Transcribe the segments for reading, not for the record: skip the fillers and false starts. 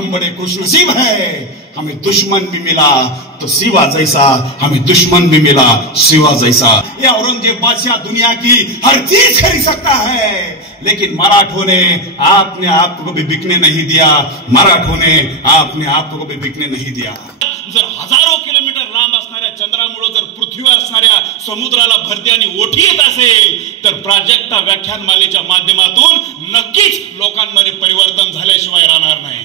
हम बड़े खुशनसीब हैं, हमें दुश्मन भी मिला तो शिवा जैसा, हमें दुश्मन भी मिला शिवा जैसा। ये औरंगजेब बादशाह दुनिया की हर चीज खरीद सकता है, लेकिन मराठों ने अपने आप को भी बिकने नहीं दिया, मराठों ने अपने आप को भी बिकने नहीं दिया। जर हजारो किलोमीटर लांब असणाऱ्या चंद्रामुळे जर पृथ्वीवर असणाऱ्या समुद्राला भरती आणि ओठी येत असेल तर प्राजक्ता व्याख्यानमालेच्या माध्यमातून नक्कीच लोकांमध्ये परिवर्तन झाल्याशिवाय राहणार नाही।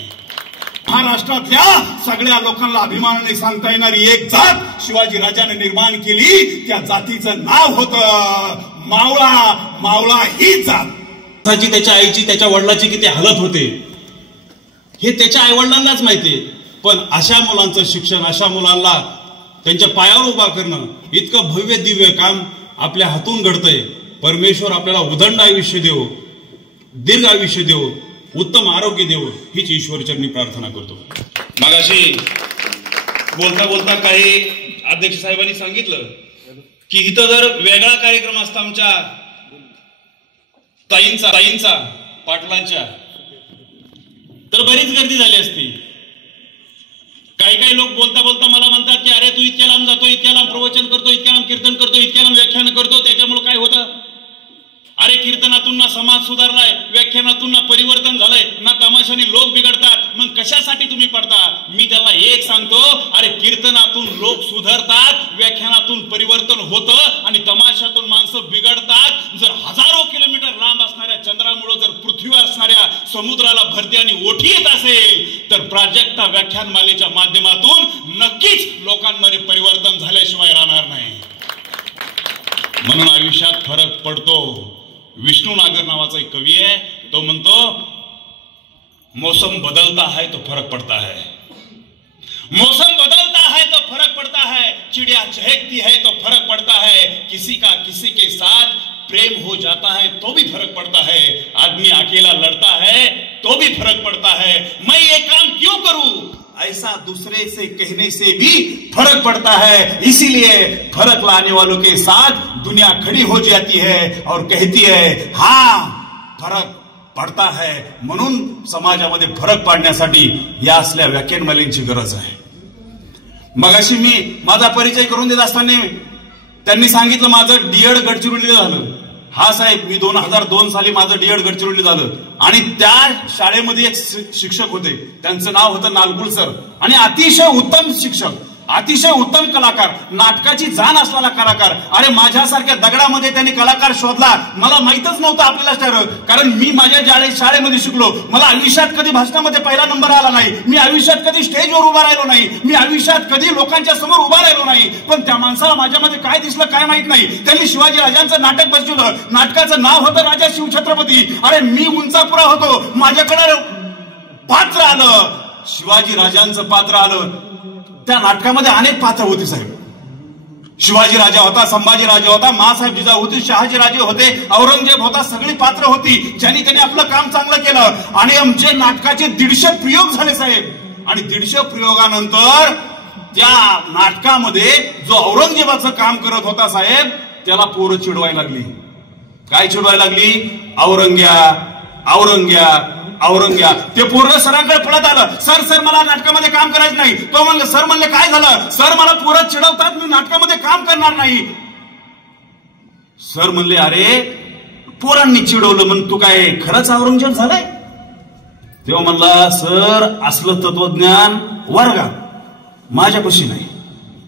महाराष्ट्रातल्या सगळ्या लोकांना अभिमानाने सांगता येणारी एक जात शिवाजी राजाने निर्माण केली, त्या जातीचं नाव होतं मावळा। मावळा ही जात त्याच्या आईची त्याच्या वडिलाची किती हालत होते हे त्याच्या आई वडिलांनाच माहितीये, पण अशा मुलांचं शिक्षण, अशा मुलांना त्यांच्या पायावर उभा करणं इतकं भव्य दिव्य काम आपल्या हातून घडतंय। परमेश्वर आपल्याला उदंड आयुष्य देवो, दीर्घ आयुष्य देवो, उत्तम आरोग्य देवो हीच ईश्वरचरणी प्रार्थना करतो। मगाशी बोलता बोलता काही अध्यक्ष साहेबांनी सांगितलं की इथं जर वेगळा कार्यक्रम असता आमच्या ताईंचा पाटलांच्या तर बरीच गर्दी झाली असती। काही लोक बोलता बोलता मला म्हणतात की अरे तू इतक्या लांब जातो, इतक्या लांब प्रवचन करतो, इतक्या लांब कीर्तन करतो, इतक्या लांब व्याख्यान करतो, त्याच्यामुळे काय होतं? अरे कीर्तनातून ना समाज सुधारलाय, व्याख्यानातून ना परिवर्तन झालंय, ना तमाशाने लोक बिघडतात, मग कशासाठी तुम्ही पडता? मी त्याला एक सांगतो, अरे कीर्तनातून लोक सुधारतात, व्याख्यानातून परिवर्तन होतं आणि तमाशातून माणसं बिघडतात। जर हजारो किलोमीटर लांब असणाऱ्या चंद्रामुळे जर पृथ्वीवर असणाऱ्या समुद्राला भरती आणि ओठी येत असेल तर प्राजक्ता व्याख्यानमालेच्या माध्यमातून नक्कीच लोकांमध्ये परिवर्तन झाल्याशिवाय राहणार नाही। म्हणून आयुष्यात फरक पडतो। विष्णू नागर नावाचा एक कवी आहे, तो म्हणतो मौसम बदलता है तो फरक पड़ता है, मौसम बदलता है तो फरक पड़ता है, चिड़िया चहकती है तो फरक पड़ता है, किसी का किसी के साथ प्रेम हो जाता है तो भी फर्क पड़ता है, आदमी अकेला लड़ता है तो भी फर्क पड़ता है, मैं ये काम क्यों करूं ऐसा दूसरे से कहने से भी फर्क पड़ता है। इसीलिए फर्क लाने वालों के साथ दुनिया खड़ी हो जाती है और कहती है हाँ फरक पडता है। म्हणून समाजामध्ये फरक पाडण्यासाठी या असल्या व्याख्यानमालेंची गरज आहे। मगाशी मी माझा परिचय करून देत असताना त्यांनी सांगितलं माझं डीएड गडचिरोली झालं। हा साहेब, मी 2002 साली माझं डीएड गडचिरोली झालं आणि त्या शाळेमध्ये एक शिक्षक होते, त्यांचं नाव होतं नालकुल सर, आणि अतिशय उत्तम शिक्षक, अतिशय उत्तम कलाकार, नाटकाची जाण असलेला कलाकार। अरे माझ्यासारख्या दगडामध्ये त्यांनी कलाकार शोधला, मला माहितच नव्हतं आपल्याला, कारण मी माझ्या शाळेमध्ये शिकलो, मला आयुष्यात कधी भाषणामध्ये पहिला नंबर आला नाही, मी आयुष्यात कधी स्टेजवर उभा राहिलो नाही, मी आयुष्यात कधी लोकांच्या समोर उभा राहिलो नाही, पण त्या माणसाला माझ्यामध्ये काय दिसलं काय माहित नाही। त्यांनी शिवाजी राजांचं नाटक बसवलं, नाटकाचं नाव होतं राजा शिवछत्रपती। अरे मी उंचापुरा होतो, माझ्याकडे पात्र आलं, शिवाजी राजांचं पात्र आलं। त्या नाटकामध्ये अनेक पात्र होती साहेब, शिवाजी राजा होता, संभाजी राजा होता, मासाहेब जिजाऊ शहाजी राजे होते, औरंगजेब होता, सगळी पात्र होती ज्यांनी त्यांनी आपलं काम चांगलं केलं। आणि आमचे नाटकाचे 150 प्रयोग झाले साहेब, आणि 150 प्रयोगानंतर त्या नाटकामध्ये जो औरंगजेबाचं काम करत होता साहेब त्याला पोरं चिडवायला लागली। काय चिडवायला लागली? औरंग्या औरंग्या औरंग्या। ते पोरं सरांकडे पळत आलं, सर सर मला नाटकामध्ये काम करायचं नाही। तो म्हणलं, सर म्हणले काय झालं? सर मला पोरं चिडवतात, मी नाटकामध्ये काम करणार नाही। सर म्हणले अरे पोरांनी चिडवलं म्हणून तू काय खरंच औरंगजेब झालाय? तेव्हा म्हणला सर असलं तत्वज्ञान वर्गात माझ्यापाशी नाही,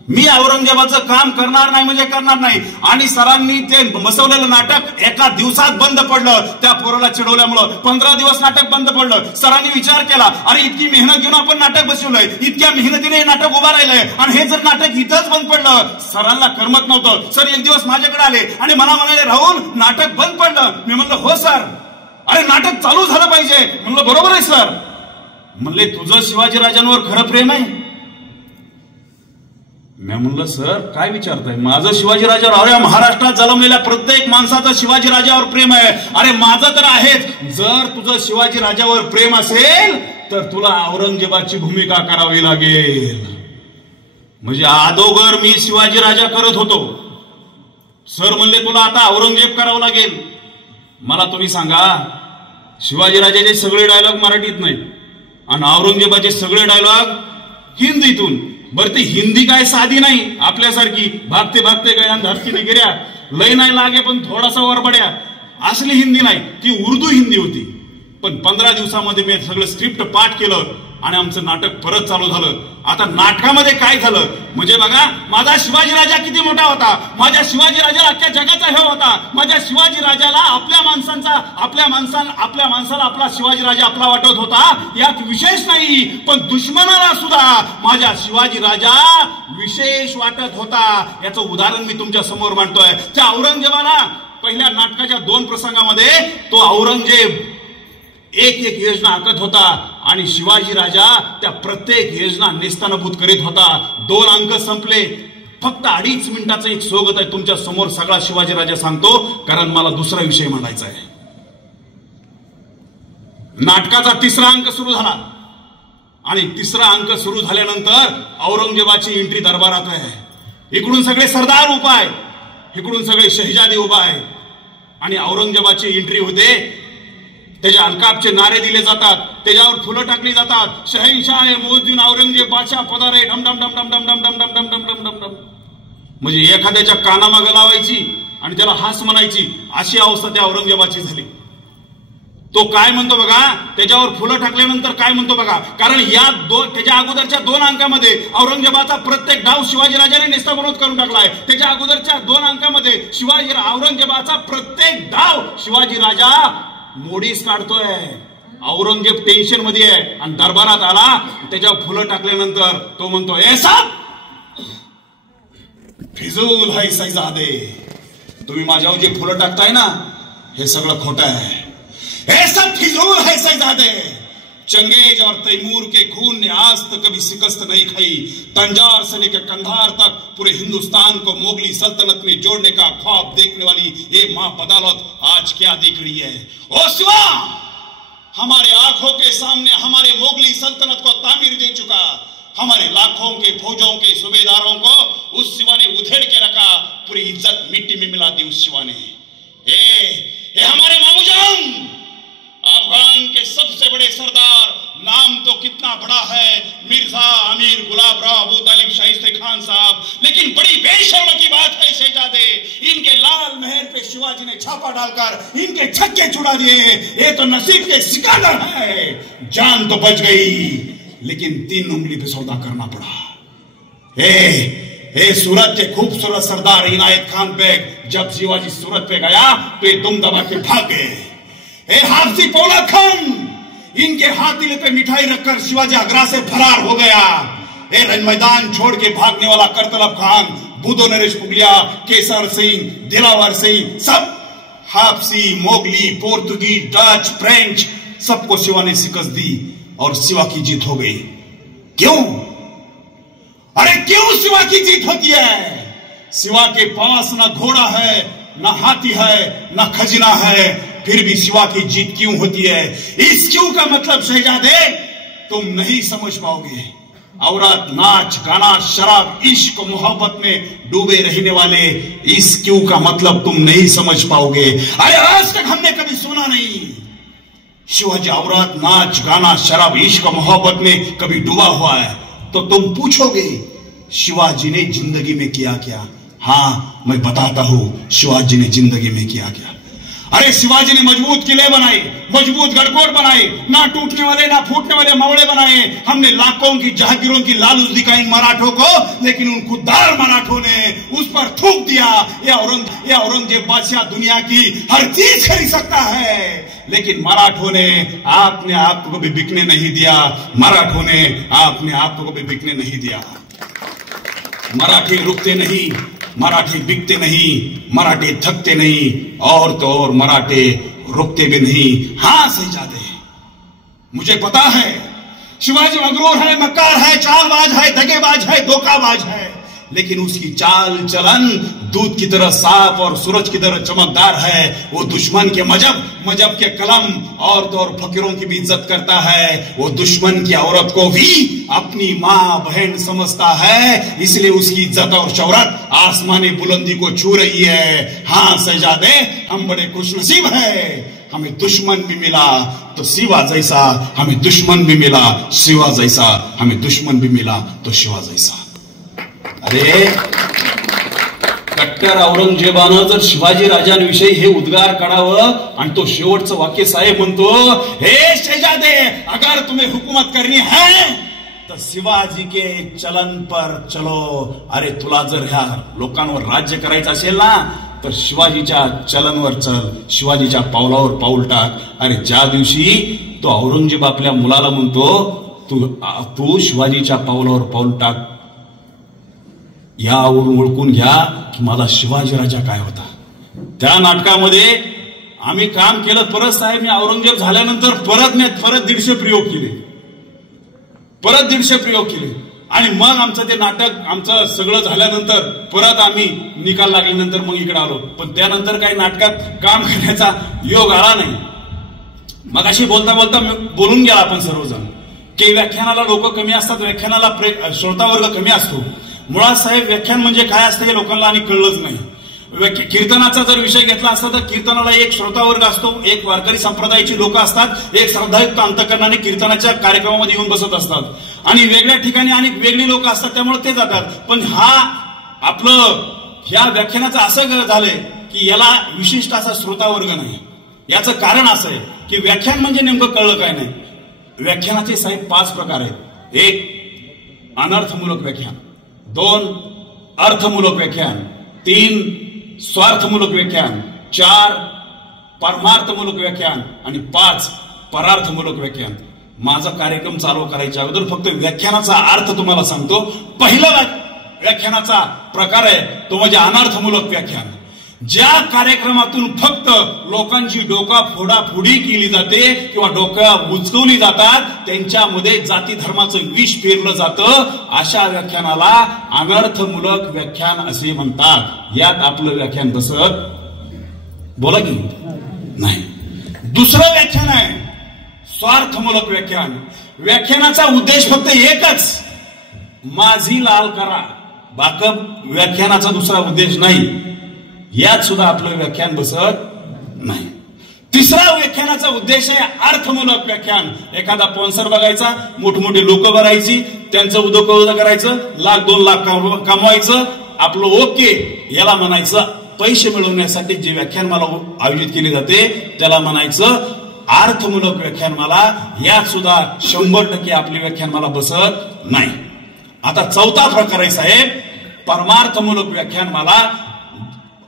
मी औरंगजेबाचं काम करणार नाही म्हणजे करणार नाही। आणि सरांनी ते बसवलेलं नाटक एका दिवसात बंद पडलं, त्या पोराला चिडवल्यामुळं 15 दिवस नाटक बंद पडलं। सरांनी विचार केला अरे इतकी मेहनत घेऊन आपण नाटक बसवलंय, इतक्या मेहनतीने हे नाटक उभा राहिलंय आणि हे जर नाटक इथंच बंद पडलं, सरांना करमत नव्हतं। सर एक दिवस माझ्याकडे आले आणि मला म्हणाले राहुल नाटक बंद पडलं। मी म्हणलं हो सर। अरे नाटक चालू झालं पाहिजे। म्हणलं बरोबर आहे सर। म्हणले तुझं शिवाजी राजांवर खरं प्रेम आहे? मी म्हणलं सर काय विचारताय, माझं शिवाजी राजावर, अरे महाराष्ट्रात जन्मलेल्या प्रत्येक माणसाचं शिवाजी राजावर प्रेम आहे। अरे माझं तर आहेच, जर तुझं शिवाजी राजावर प्रेम असेल तर तुला औरंगजेबाची भूमिका करावी लागेल। म्हणजे अगोदर मी शिवाजी राजा करत होतो, सर म्हणले तुला आता औरंगजेब करावं लागेल। मला तुम्ही सांगा शिवाजी राजाचे सगळे डायलॉग मराठीत नाहीत, आणि औरंगजेबाचे सगळे डायलॉग हिंदीतून. बरं ते हिंदी काय साधी नाही आपल्यासारखी भागते भागते गया धरतीने गिऱ्या, लय नाही लागे पण थोडासा वरबड्या, असली हिंदी नाही, ती उर्दू हिंदी होती. पण 15 दिवसामध्ये मी सगळं स्क्रिप्ट पाठ केलं आणि आमचं नाटक परत चालू झालं. आता नाटकामध्ये काय झालं म्हणजे बघा, माझा शिवाजी राजा किती मोठा होता, माझ्या शिवाजी राजाला अख्ख्या जगाचा हे होता, माझ्या शिवाजी राजाला आपल्या माणसाला आपला शिवाजी राजा आपला वाटत होता, यात विशेष नाही. पण दुश्मनाला सुद्धा माझ्या शिवाजी राजा विशेष वाटत होता. याचं उदाहरण मी तुमच्या समोर मांडतोय. त्या औरंगजेबाला पहिल्या नाटकाच्या 2 प्रसंगामध्ये तो औरंगजेब एक योजना आखत होता आणि शिवाजी राजा त्या प्रत्येक योजना नेस्तानाबूत करीत होता. 2 अंक संपले. फक्त 2.5 मिनिटाचा एक सोबत आहे तुमच्या समोर सगळा शिवाजी राजा सांगतो, कारण मला दुसरा विषय मांडायचा आहे. नाटकाचा 3रा अंक सुरू झाला आणि 3रा अंक सुरू झाल्यानंतर औरंगजेबाची एंट्री दरबारात आहे. इकडून सगळे सरदार उभा आहे, इकडून सगळे शहजादे उभा आहे आणि औरंगजेबाची एंट्री होते. त्याच्या अलकाबचे नारे दिले जातात, त्याच्यावर फुलं टाकली जातात. शहनशाह मोहद्दीन औरंगजेब बादशाह पधारे, ढम ढम ढम ढम ढम ढम ढम ढम ढम ढम ढम ढम ढम. म्हणजे एखाद्याच्या कानामागं लावायची आणि त्याला हास म्हणायची, अशी अवस्था त्या औरंगजेबाची झाली. तो काय म्हणतो बघा, त्याच्यावर फुलं टाकल्यानंतर काय म्हणतो बघा, कारण या त्याच्या अगोदरच्या 2 अंकामध्ये औरंगजेबाचा प्रत्येक डाव शिवाजी राजाने नेस्तानाबूत करून टाकलाय. त्याच्या अगोदरच्या 2 अंकामध्ये औरंगजेबाचा प्रत्येक डाव शिवाजी राजा मोडीस काढतोय. औरंगजेब टेन्शन मध्ये आहे आणि दरबारात आला, त्याच्यावर फुलं टाकल्यानंतर तो म्हणतो, ऐसा फिजूल है शहजादे, तुम्ही माझ्यावर जे फुलं टाकताय ना हे सगळं खोटं आहे. ऐसा फिजूल है शहजादे, चंगेज और तैमूर के खून ने आज तक कभी शिकस्त नहीं खाई. तंजार से लेकर कंधार तक पूरे हिंदुस्तान को मुगली सल्तनत में जोड़ने का ख्वाब देखने वाली ये मां बदौलत आज क्या दिख रही है. ओ शिवा, हमारे आंखों के सामने हमारे मुगली सल्तनत को तामीर दे चुका, हमारे लाखों के फौजों के सूबेदारों को उस शिवा ने उधेड़ के रखा, पूरी इज्जत मिट्टी में मिला दी उस शिवा ने. ये हमारे मामूजान, अफगान के सबसे बड़े सरदार, नाम तो कितना बड़ा है, मिर्जा अमीर गुलाब राव अबू तालिब शाइस्ते खान साहब, लेकिन बड़ी बेशर्म की बात है शहजादे, इनके लाल महल पे शिवाजी ने छापा डालकर इनके छक्के छुड़ा दिए. ये तो नसीब के सिकंदर है. जान तो बच गई लेकिन 3 उंगली पे सौदा करना पड़ा. सूरत के खूबसूरत सरदार इनायत खान बेग जब शिवाजी सूरत पे गया तो ये दुम दबा के भाग गए. हाफजी पौला खान, इनके हाथीले पे मिठाई रखकर शिवाजी आगरा से फरार हो गया. रण मैदान छोड़ के भागने वाला करतलब खान, बुधो नरेश मुगलिया, केसर सिंह, दिलावर सिंह, सब हाफसी, मोगली, पोर्तुगीज, डच, फ्रेंच, सबको शिवा ने शिकस्त दी और शिवा की जीत हो गई. क्यों? अरे क्यों शिवा की जीत होती है? शिवा के पास ना घोड़ा है, ना हाथी है, ना खजीना है, फिर भी शिवा की जीत क्यों होती है? इस क्यों का मतलब शहजादे तुम नहीं समझ पाओगे. औरत, नाच गाना, शराब, इश्क, मोहब्बत में डूबे रहने वाले इस क्यों का मतलब तुम नहीं समझ पाओगे. अरे आज तक हमने कभी सुना नहीं. शिवाजी औरत, नाच गाना, शराब, इश्क, मोहब्बत में कभी डूबा हुआ है तो तुम पूछोगे शिवाजी ने जिंदगी में किया क्या. हाँ, मैं बताता हूं शिवाजी ने जिंदगी में किया क्या. अरे शिवाजी ने मजबूत किले बनाए, मजबूत गढ़कोट बनाए, ना टूटने वाले ना फूटने वाले मवड़े बनाए. हमने लाखों की जहागीरों की लालूच दिखाई मराठों को, लेकिन उन खुददार मराठों ने उस पर थूक दिया. ये औरंगजेब बादशाह दुनिया की हर चीज खरीद सकता है, लेकिन मराठों ने अपने आप को भी बिकने नहीं दिया. मराठों ने अपने आप को भी बिकने नहीं दिया. मराठी रुकते नहीं, मराठी बिकते नहीं, मराठी थकते नहीं, और तो और मराठे रुकते भी नहीं. हाँ शहजादे, मुझे पता है शिवाजी मगरूर है, मक्कार है, चालबाज है, दगेबाज है, धोखाबाज है, लेकिन उसकी चाल चलन दूध की तरह साफ और सूरज की तरह चमकदार है. वो दुश्मन के मजहब के कलम और तो और फकीरों की भी इज्जत करता है. वो दुश्मन की औरत को भी अपनी माँ बहन समझता है, इसलिए उसकी इज्जत और शौहरत आसमानी बुलंदी को छू रही है. हाँ शहजादे, हम बड़े खुशनसीब हैं. हमें दुश्मन भी मिला तो शिवा जैसा, हमें दुश्मन भी मिला शिवा जैसा, हमें दुश्मन भी मिला तो शिवा जैसा. अरे कट्टर औरंगजेबानं जर शिवाजी राजांविषयी हे उद्गार काढावं आणि तो शेवटचं वाक्य साहेब म्हणतो, हे शहजादे अगर तुम्हें हुकूमत करनी है तो शिवाजी के चलन पर चलो. अरे तुला जर ह्या लोकांवर राज्य करायचं असेल ना तर शिवाजीच्या चलनवर चल, शिवाजीच्या पावलावर पाऊल टाक. अरे ज्या दिवशी तो औरंगजेब आपल्या मुलाला म्हणतो तू शिवाजीच्या पावलावर पाऊल टाक, यावरून ओळखून घ्या की माझा शिवाजी राजा काय होता. त्या नाटकामध्ये आम्ही काम केलं. परत साहेब मी औरंगजेब झाल्यानंतर परत 150 प्रयोग केले, परत 150 प्रयोग केले. आणि मग आमचं ते नाटक आमचं सगळं झाल्यानंतर परत आम्ही निकाल लागल्यानंतर मग इकडे आलो. पण त्यानंतर काही नाटकात काम करण्याचा योग आला नाही. मग अशी बोलता बोलता बोलून गेला आपण सर्वजण की व्याख्यानाला लोक कमी असतात, व्याख्यानाला श्रोतावर्ग कमी असतो. मुळात साहेब व्याख्यान म्हणजे काय असतं हे लोकांना आणि कळलंच नाही. कीर्तनाचा जर विषय घेतला असता तर कीर्तनाला एक श्रोतावर्ग असतो, एक वारकरी संप्रदायाची लोक असतात, एक श्रद्धायुक्त अंतकरणाने कीर्तनाच्या कार्यक्रमामध्ये येऊन बसत असतात, आणि वेगळ्या ठिकाणी आणि वेगळी लोक असतात त्यामुळे ते जातात. पण ह्या व्याख्यानाचं असं झालंय की याला विशिष्ट असा श्रोतावर्ग नाही. याचं कारण असं आहे की व्याख्यान म्हणजे नेमकं कळलं काय नाही. व्याख्यानाचे साहेब 5 प्रकार आहेत. 1 अनर्थमूलक व्याख्यान, 2 अर्थमूलक व्याख्यान, 3 स्वार्थमूलक व्याख्यान, 4 परमार्थमूलक व्याख्यान आणि 5 परार्थमूलक व्याख्यान. माझा कार्यक्रम चालू करायच्या अगोदर फक्त व्याख्यानाचा अर्थ तुम्हाला सांगतो. पहिला व्याख्यानाचा प्रकार आहे तो म्हणजे अनर्थमूलक व्याख्यान. ज्या कार्यक्रमातून फक्त लोकांची डोका फोडाफोडी केली जाते किंवा डोक्या उचकवली जातात, त्यांच्यामध्ये जाती धर्माचं विष पेरलं जातं, अशा व्याख्यानाला अनर्थमूलक व्याख्यान असे म्हणतात. यात आपलं व्याख्यान बसत बोला की नाही. दुसरं व्याख्यान आहे स्वार्थमूलक व्याख्यान. व्याख्यानाचा उद्देश फक्त एकच, माझी लाल करा, बाकी व्याख्यानाचा दुसरा उद्देश नाही. यात सुद्धा आपलं व्याख्यान बसत नाही. तिसरा व्याख्यानाचा उद्देश आहे अर्थमूलक व्याख्यान. एखादा स्पॉन्सर बघायचा, मोठमोठी लोक भरायची, त्यांचं उद्योग करायचं, 1,00,000-2 लाख कमवायचं, आपलं ओके. याला म्हणायचं पैसे मिळवण्यासाठी जे व्याख्यानमाला आयोजित केली जाते त्याला म्हणायचं अर्थमूलक व्याख्यानमाला. यात सुद्धा 100% आपली व्याख्यानमाला बसत नाही. आता चौथा प्रकार आहे साहेब परमार्थमूलक व्याख्यानमाला.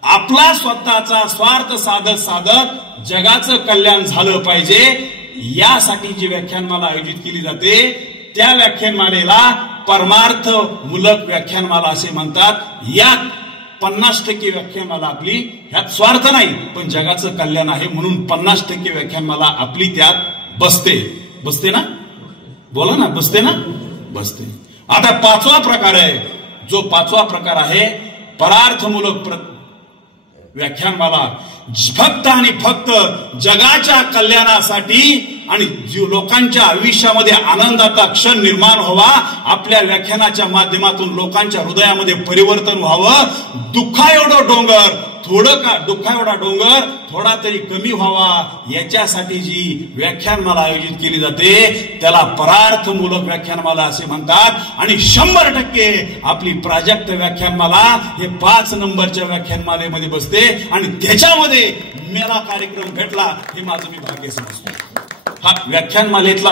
आपला स्वतःचा स्वार्थ साधत जगाचं कल्याण झालं पाहिजे यासाठी जी व्याख्यानमाला आयोजित केली जाते त्या व्याख्यानमालेला परमार्थमूलक व्याख्यानमाला असे म्हणतात. यात 50% व्याख्यानमाला आपली, ह्यात स्वार्थ नाही पण जगाचं कल्याण आहे म्हणून 50% व्याख्यानमाला आपली त्यात बसते ना. बोला ना, बसते ना, बसते. आता 5वा प्रकार आहे. जो 5वा प्रकार आहे परार्थमूलक व्याख्यानमाला. फक्त आणि फक्त जगाच्या कल्याणासाठी आणि लोकांच्या आयुष्यामध्ये आनंदाचा क्षण निर्माण व्हावा, आपल्या व्याख्यानाच्या माध्यमातून लोकांच्या हृदयामध्ये परिवर्तन व्हावं, दुःखा एवढा डोंगर थोडा तरी कमी व्हावा, याच्यासाठी जी व्याख्यानमाला आयोजित केली जाते त्याला परार्थमूलक व्याख्यानमाला असे म्हणतात. आणि 100% आपली प्राजक्त व्याख्यानमाला हे 5 नंबरच्या व्याख्यानमालेमध्ये बसते. आणि त्याच्यामध्ये मला कार्यक्रम भेटला हे माझं मी भाग्य समजतो. हा व्याख्यानमालेतला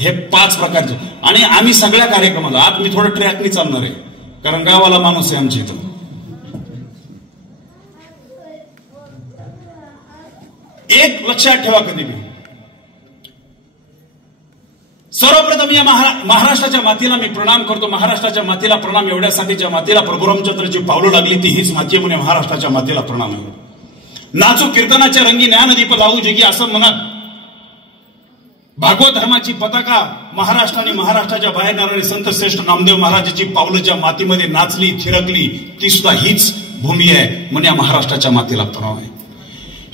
हे 5 प्रकारचे. आणि आम्ही सगळ्या कार्यक्रमाला, आज मी थोडं ट्रॅकनी चालणार आहे कारण गावाला माणूस आहे आमच्या इथं. एक लक्षात ठेवा, कधी मी सर्वप्रथम या महाराष्ट्राच्या मातीला मी प्रणाम करतो. महाराष्ट्राच्या मातीला प्रणाम एवढ्यासाठी, ज्या मातीला प्रभू रामचंद्राची पावलं लागली ती हीच माती म्हणून महाराष्ट्राच्या मातीला प्रणाम आहे. नाचू कीर्तनाच्या रंगी ज्ञानदीप लावू जगी असं म्हणत भागवत धर्माची पताका महाराष्ट्राने महाराष्ट्राच्या बाहेर नारायणी संत श्रेष्ठ नामदेव महाराजांची पावलं ज्या मातीमध्ये नाचली थिरकली ती सुद्धा हीच भूमी आहे म्हणून या महाराष्ट्राच्या मातीला प्रणाम आहे.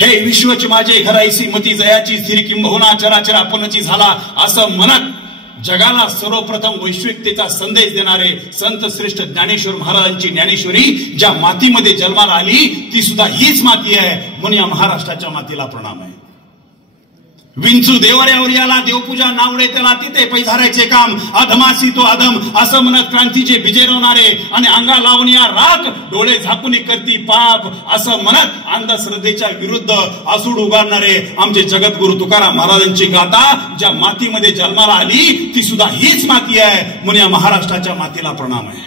हे विश्वची माझे घराईसी मती जयाची स्थिर किंबहुना चराचर आपणची झाला असं म्हणत जगाला सर्वप्रथम वैश्विकतेचा संदेश देणारे संत श्रेष्ठ ज्ञानेश्वर महाराजांची ज्ञानेश्वरी ज्या मातीमध्ये जन्माला आली ती सुद्धा हीच माती आहे म्हणून या महाराष्ट्राच्या मातीला प्रणाम आहे. विंचू देवऱ्यावर याला देवपूजा नावडे त्याला तिथे पैधारायचे काम अधमासी तो अधम असं म्हणत क्रांतीचे बिजेरवणारे आणि अंगा लावून या राख डोळे झाकून करती पाप असं म्हणत अंधश्रद्धेच्या विरुद्ध आसूड उगारणारे आमचे जगद्गुरु तुकाराम महाराजांची गाथा ज्या मातीमध्ये जन्माला आली ती सुद्धा हीच माती आहे म्हणून या महाराष्ट्राच्या मातीला प्रणाम आहे.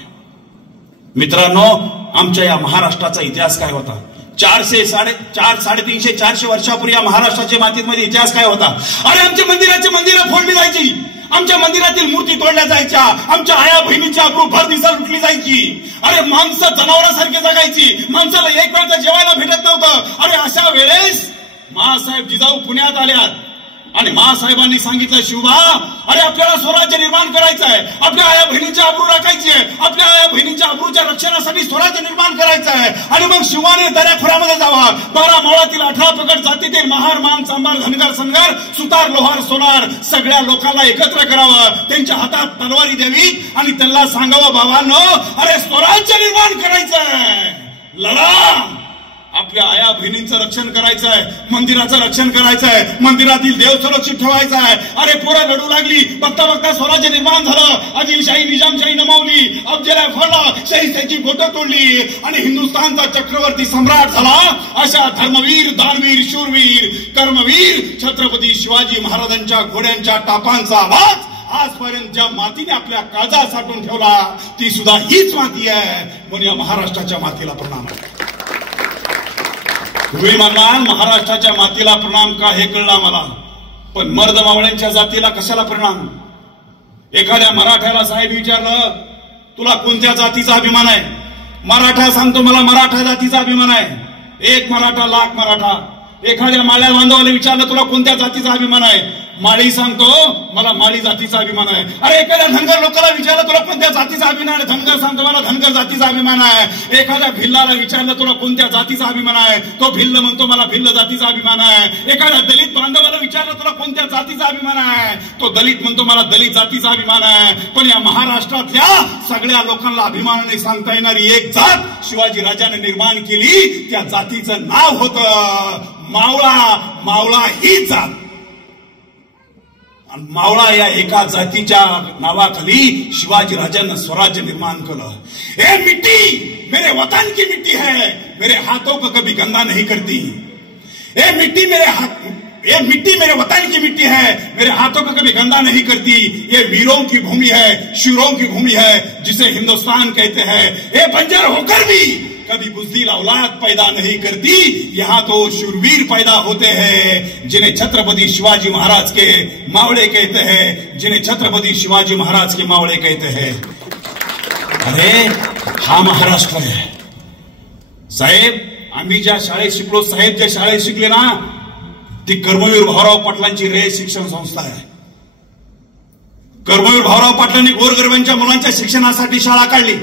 मित्रांनो, आमच्या या महाराष्ट्राचा इतिहास काय होता? 350-400 वर्षापूर्वी या महाराष्ट्राच्या मातीमध्ये इतिहास काय होता? अरे आमच्या मंदिरं फोडली जायची, आमच्या मंदिरातील मूर्ती तोडल्या जायच्या, आमच्या आया बहिणीच्या अब्रू भर दिवसा लुटली जायची. अरे माणसं जनावरांसारखी जगायची, माणसाला एक वेळचं जेवायला भेटत नव्हतं. अरे अशा वेळेस महासाहेब जिजाऊ पुण्यात आल्यात आणि महासाहेबांनी सांगितलं, शिवबा अरे आपल्याला स्वराज्य निर्माण करायचं आहे, आपल्या आया बहिणीच्या अब्रू राखायची आहे, आपल्या आया बहिणीच्या अब्रूच्या रक्षणासाठी स्वराज्य निर्माण करायचं आहे. आणि मग शिवाने दऱ्याखोऱ्यामध्ये जावा, 12 मावळातील 18 पगड जातीतील महार मान सांबार धनगर सनगर सुतार लोहार सोनार सगळ्या लोकांना एकत्र करावं, त्यांच्या हातात तलवारी द्यावी आणि त्यांना सांगावं, बाबांनो अरे स्वराज्य निर्माण करायचं आहे, लढा. आपल्या आया बहिणींचं रक्षण करायचं आहे, मंदिराचं रक्षण करायचं आहे, मंदिरातील देव सुरक्षित ठेवायचा आहे. अरे पोरं लढू लागली, बघता बघता स्वराज्य निर्माण झालं. आदिलशाही निजामशाही नमावली, अफजलशाही फोडला, शाहिस्त्याची बोटं तोडली आणि हिंदुस्थानचा चक्रवर्ती सम्राट झाला. अशा धर्मवीर दानवीर शूरवीर कर्मवीर छत्रपती शिवाजी महाराजांच्या घोड्यांच्या टापांचा आवाज आजपर्यंत ज्या मातीने आपल्या काळजात साठवून ठेवला ती सुद्धा हीच माती आहे म्हणून या महाराष्ट्राच्या मातीला प्रणाम आहे. तुम्ही म्हणाल महाराष्ट्राच्या मातीला प्रणाम का, हे कळलं मला, पण मर्द मावळ्यांच्या जातीला कशाला प्रणाम? एखाद्या मराठ्याला साहेब विचारलं तुला कोणत्या जातीचा अभिमान आहे? मराठा सांगतो मला मराठा जातीचा अभिमान आहे. एक मराठा लाख मराठा. एखाद्या माळ्या बांधवाला विचारलं तुला कोणत्या जातीचा अभिमान आहे? माळी सांगतो मला माळी जातीचा अभिमान आहे. अरे एखाद्या धनगर लोकांना विचारलं तुला कोणत्या जातीचा अभिमान आहे? धनगर सांगतो मला धनगर जातीचा अभिमान आहे. एखाद्या भिल्लाला विचारलं तुला कोणत्या जातीचा अभिमान आहे? तो भिल्ल म्हणतो मला भिल्ल जातीचा अभिमान आहे. एखाद्या दलित बांधवाला विचारलं तुला कोणत्या जातीचा अभिमान आहे? तो दलित म्हणतो मला दलित जातीचा अभिमान आहे. पण या महाराष्ट्रातल्या सगळ्या लोकांना अभिमानाने सांगता येणारी एक जात शिवाजी राजाने निर्माण केली, त्या जातीचं नाव होतं मावळा. मावळा ही जात, मावळा या एका जातीच्या नावाखाली शिवाजी राजांना स्वराज्य निर्माण केलं. ए मिट्टी मेरे वतन की मिट्टी है, मेरे हाथों को कभी गंदा नहीं करती. ए मिट्टी मेरे वतन की मिट्टी है, मेरे हाथों को कभी गंदा नहीं करती. ये वीरों की भूमि है, शूरों की भूमि है, जिसे हिंदुस्तान कहते हैं. ये बंजर होकर भी कभी बुज़दिल औलाद पैदा नहीं करती. यहाँ तो शूरवीर पैदा होते हैं जिन्हें छत्रपति शिवाजी महाराज के मावळे कहते हैं, जिन्हें छत्रपति शिवाजी महाराज के मावळे कहते हैं. अरे हा महाराष्ट्र आहे साहेब. आम्ही ज्या शाळेत शिकलो, साहेब ज्या शाळेत शिकले ना, ती कर्मवीर भाऊराव पाटलांची रयत शिक्षण संस्था आहे. कर्मवीर भाऊराव पाटलांनी गोरगरिबांच्या मुलांच्या शिक्षणासाठी शाळा काढली.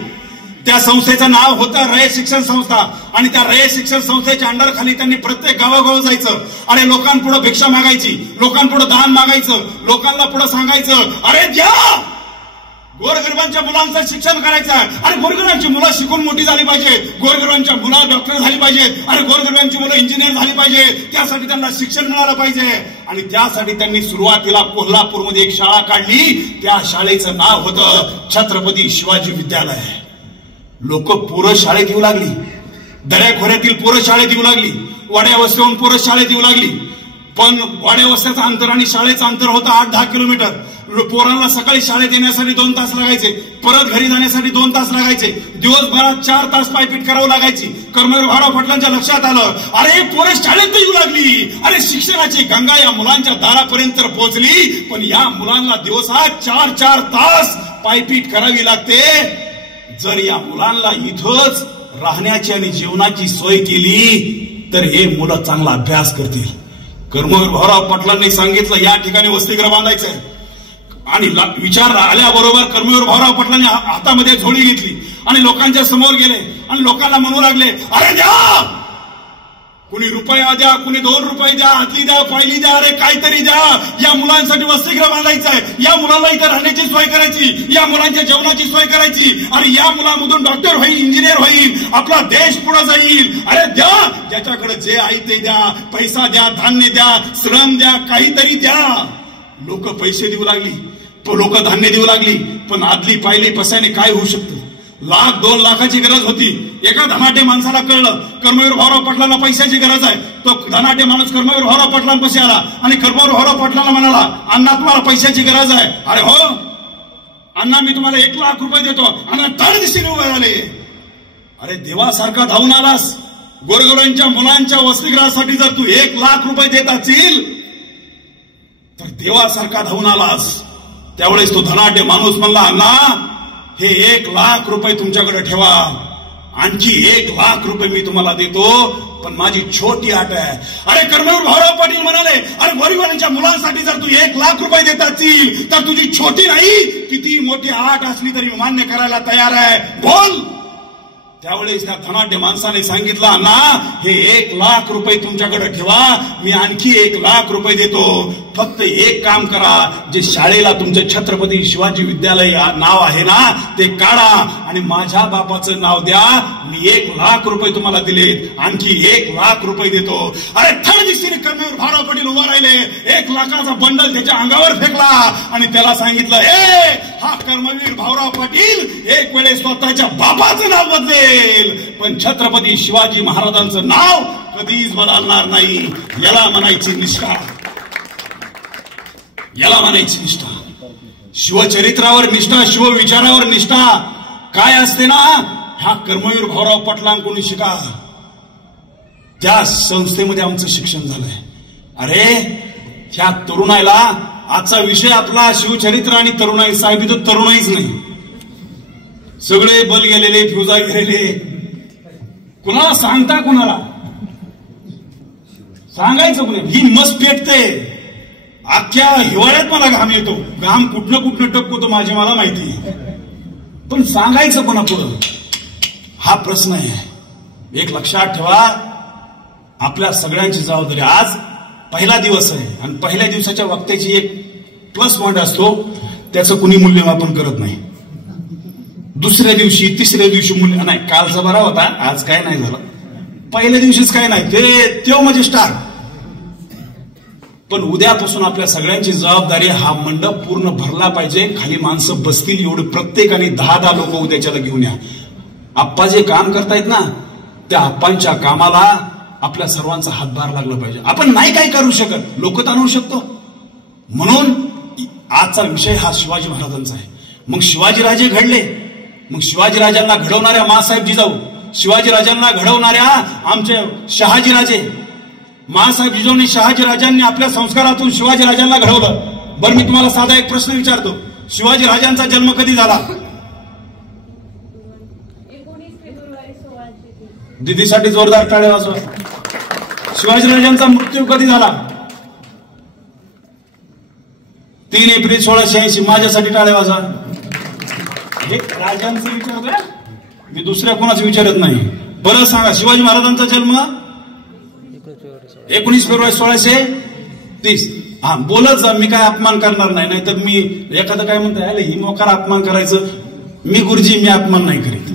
त्या संस्थेचं नाव होतं रयत शिक्षण संस्था आणि त्या रयत शिक्षण संस्थेच्या अंडर खाली त्यांनी प्रत्येक गावागाव जायचं आणि लोकांपुढे भिक्षा मागायची, लोकांपुढे दान मागायचं, लोकांना पुढे सांगायचं अरे द्या, गोरगरिबांच्या मुलांचं शिक्षण करायचं आहे. अरे गोरगरिबांची मुलं शिकून मोठी झाली पाहिजे, गोरगरिबांच्या मुलं डॉक्टर झाली पाहिजेत, अरे गोरगरिबांची मुलं इंजिनियर झाली पाहिजे, त्यासाठी त्यांना शिक्षण मिळालं पाहिजे. आणि त्यासाठी त्यांनी सुरुवातीला कोल्हापूरमध्ये एक शाळा काढली. त्या शाळेचं नाव होतं छत्रपती शिवाजी विद्यालय. लोक पोरं शाळेत येऊ लागली, दऱ्याखोऱ्यातील पोरं शाळेत येऊ लागली, वाड्या वस्त्याहून पोरं शाळेत येऊ लागली. पण वाड्या वस्त्याचं अंतर आणि शाळेचं अंतर होतं 8-10 किलोमीटर. पोरांना सकाळी शाळेत येण्यासाठी 2 तास लागायचे, परत घरी जाण्यासाठी 2 तास लागायचे, दिवसभरात 4 तास पायपीट करावं लागायची. कर्मवीर भाऊराव पाटलांच्या लक्षात आलं अरे पोरं शाळेत येऊ लागली, अरे शिक्षणाची गंगा या मुलांच्या दारापर्यंत पोहोचली. पण या मुलांना दिवसात 4-4 तास पायपीट करावी लागते. जर या मुलांना इथंच राहण्याची आणि जेवणाची सोय केली तर हे मुलं चांगला अभ्यास करतील. कर्मवीर भाऊराव पाटलांनी सांगितलं या ठिकाणी वसतिगृह बांधायचंय. आणि विचार आल्याबरोबर कर्मवीर भाऊराव पाटलांनी हातामध्ये झोळी घेतली आणि लोकांच्या समोर गेले आणि लोकांना म्हणू लागले अरे द्या, कुणी रुपया द्या, कुणी 2 रुपये द्या, आतली द्या, पहिली द्या, अरे काहीतरी द्या. या मुलांसाठी वसतिगृह बांधायचं आहे, या मुलांना इथं राहण्याची सोय करायची, या मुलांच्या जेवणाची सोय करायची. अरे या मुलामधून डॉक्टर होईल, इंजिनियर होईल, आपला देश पुढे जाईल. अरे द्या, ज्याच्याकडे जे आहे ते द्या, पैसा द्या, धान्य द्या, श्रम द्या, काहीतरी द्या. लोक पैसे देऊ लागली, लोक धान्य देऊ लागली, पण आदली पाहिली पसाने काय होऊ शकतं. 1,00,000-2 लाखाची गरज होती. एका धनाटे माणसाला कळलं कर्मवीर भाऊराव पाटलांना पैशाची गरज आहे. तो धनाटे माणूस कर्मवीर भाऊराव पाटलांपाशी आला आणि कर्मवीर भाऊराव पाटलांना म्हणाला, अण्णा तुम्हाला पैशाची गरज आहे. अरे हो अण्णा, मी तुम्हाला 1,00,000 रुपये देतो. अण्णा तड दिशेने उभे झाले. अरे देवासारखा धावून आलास. गोरगरिबांच्या मुलांच्या वसतिगृहासाठी जर तू 1,00,000 रुपये देत असशील तर देवासारखा धावून आलास. त्यावेळेस तो धनाटे माणूस म्हणला, अण्णा हे 1,00,000 रुपये तुमच्याकडे ठेवा, आणखी 1,00,000 रुपये मी तुम्हाला देतो, पण माझी छोटी अट आहे. अरे कर्मवीर भाऊराव पाटील म्हणाले, अरे गरीबांच्या मुलांसाठी जर तू 1,00,000 रुपये देत असतील तर तुझी छोटी नाही, किती मोठी अट असली तरी मान्य करायला तयार आहे, बोल. त्यावेळेस त्या धनाढ्य माणसाने सांगितलं, अण्णा हे 1,00,000 रुपये तुमच्याकडे ठेवा, मी आणखी 1,00,000 रुपये देतो. फक्त एक काम करा, जे शाळेला तुमचं छत्रपती शिवाजी विद्यालय नाव आहे ना ते काढा आणि माझ्या बापाचं नाव द्या. मी 1,00,000 रुपये तुम्हाला दिलेत, आणखी 1,00,000 रुपये देतो. अरे थर्ड दिसतीने कर्मवीर भाऊराव पाटील उभा राहिले, 1,00,000चा बंडल त्याच्या अंगावर फेकला आणि त्याला सांगितलं, हा कर्मवीर भाऊराव पाटील एक वेळेस स्वतःच्या बापाचं नाव बदलेल, पण छत्रपती शिवाजी महाराजांचं नाव कधीच बदलणार नाही. याला म्हणायची निष्ठा, याला म्हणायची निष्ठा. शिवचरित्रावर निष्ठा, शिवविचारावर निष्ठा काय असते ना, ह्या कर्मवीर भाऊराव पाटलांकडून शिका. त्या संस्थेमध्ये आमचं शिक्षण झालंय. अरे ह्या तरुणाईला, आजचा विषय आपला शिवचरित्र आणि तरुणाई, साहेब इथं तरुणाईच नाही, सगळे बल गेलेले, फ्युजा गेलेले. कुणाला सांगता, कुणाला सांगायचं, कुणा ही मस्त पेटते. अख्ख्या हिवाळ्यात मला घाम येतो, घाम कुठनं टपकतो माझी मला माहिती, पण सांगायचं कोणा पुढं हा प्रश्न आहे. एक लक्षात ठेवा, आपल्या सगळ्यांची जबाबदारी. आज पहिला दिवस आहे आणि पहिल्या दिवसाच्या वक्त्याची एक प्लस पॉइंट असतो, त्याचं कुणी मूल्यमापन करत नाही. दुसऱ्या दिवशी, तिसऱ्या दिवशी मूल्य नाही. कालचा बरा होता, आज काय नाही झालं, पहिल्या दिवशीच काय नाही, ते म्हणजे स्टार. पण उद्यापासून आपल्या सगळ्यांची जबाबदारी, हा मंडप पूर्ण भरला पाहिजे, खाली माणसं बसतील एवढे प्रत्येकाने 10-10 लोक उद्याच्याला घेऊन या. आप्पा जे काम करतायत ना, त्या आप्पांच्या कामाला आपल्या सर्वांचा हातभार लागला पाहिजे. आपण नाही काय करू शकत, लोक तर आणू शकतो. म्हणून आजचा विषय हा शिवाजी महाराजांचा आहे. मग शिवाजीराजे घडले, मग शिवाजीराजांना घडवणाऱ्या मासाहेब जिजाऊ, शिवाजीराजांना घडवणाऱ्या आमचे शहाजीराजे, मासाहेब जिजाऊ आणि शहाजीराजांनी आपल्या संस्कारातून शिवाजीराजांना घडवलं. बरं मी तुम्हाला साधा एक प्रश्न विचारतो, शिवाजीराजांचा जन्म कधी झाला? दिदीसाठी जोरदार टाळ्या वाजवा. शिवाजीराजांचा मृत्यू कधी झाला? 3 एप्रिल 1680. माझ्यासाठी टाळ्या वाजवा. हे राजांचं विचारतोय, मी दुसऱ्या कोणाचं विचारत नाही. बरं सांगा, शिवाजी महाराजांचा जन्म 19 फेब्रुवारी 1630. हा बोलत जा, मी काय अपमान करणार नाही. नाहीतर मी एखादं काय म्हणताय, ही मोकार अपमान करायचं, मी गुरुजी, मी अपमान नाही करीत.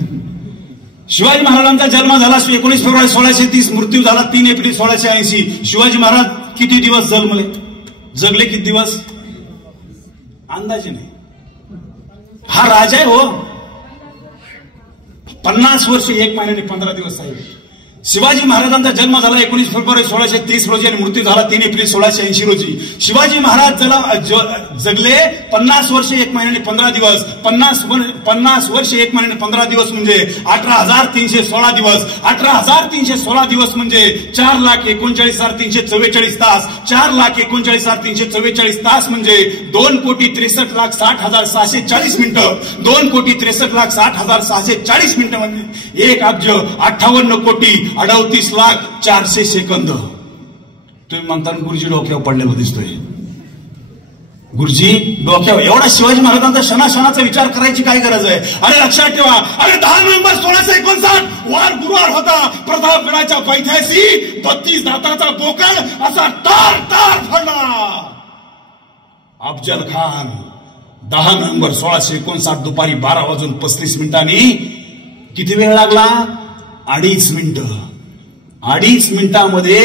शिवाजी महाराजांचा जन्म झाला 19 फेब्रुवारी 1630, मृत्यू झाला 3 एप्रिल 1680. शिवाजी महाराज किती दिवस जगले किती दिवस अंदाजे नाही. हा राजा आहे हो, 50 वर्ष 1 महिन्याने 15 दिवस आहे. शिवाजी महाराजांचा जन्म झाला 19 फेब्रुवारी 1630 रोजी आणि मृत्यू झाला 3 एप्रिल 1680 रोजी. शिवाजी महाराज जगले 50 वर्ष 1 महिन्याने 15 दिवस. 50 वर्ष 1 महिन्याने 15 दिवस म्हणजे 18,316 दिवस. 18,316 दिवस म्हणजे 4,39,344 तास. 4,39,344 तास म्हणजे 2,63,60,640 मिनिटं. 2,63,60,640 मिनिटं म्हणजे 1,58,38,400 सेकंद. तुम्ही म्हणता गुरुजी डोक्यावर पडलेलं दिसतोय. गुरुजी डोक्यावर एवढा शिवाजी महाराजांचा क्षणाक्षणाचा विचार करायची काय गरज आहे? अरे लक्षात ठेवा, अरे 10 नोव्हेंबर 1659 वार गुरुवार होता. प्रतापगडाच्या पायथ्याशी 32 दाताचा बोकड असा तार तार फडला. अफजल खान 10 नोव्हेंबर 1659 दुपारी 12:35 किती वेळ लागला? 2.5 मिनिटं. 2.5 मिनिटांमध्ये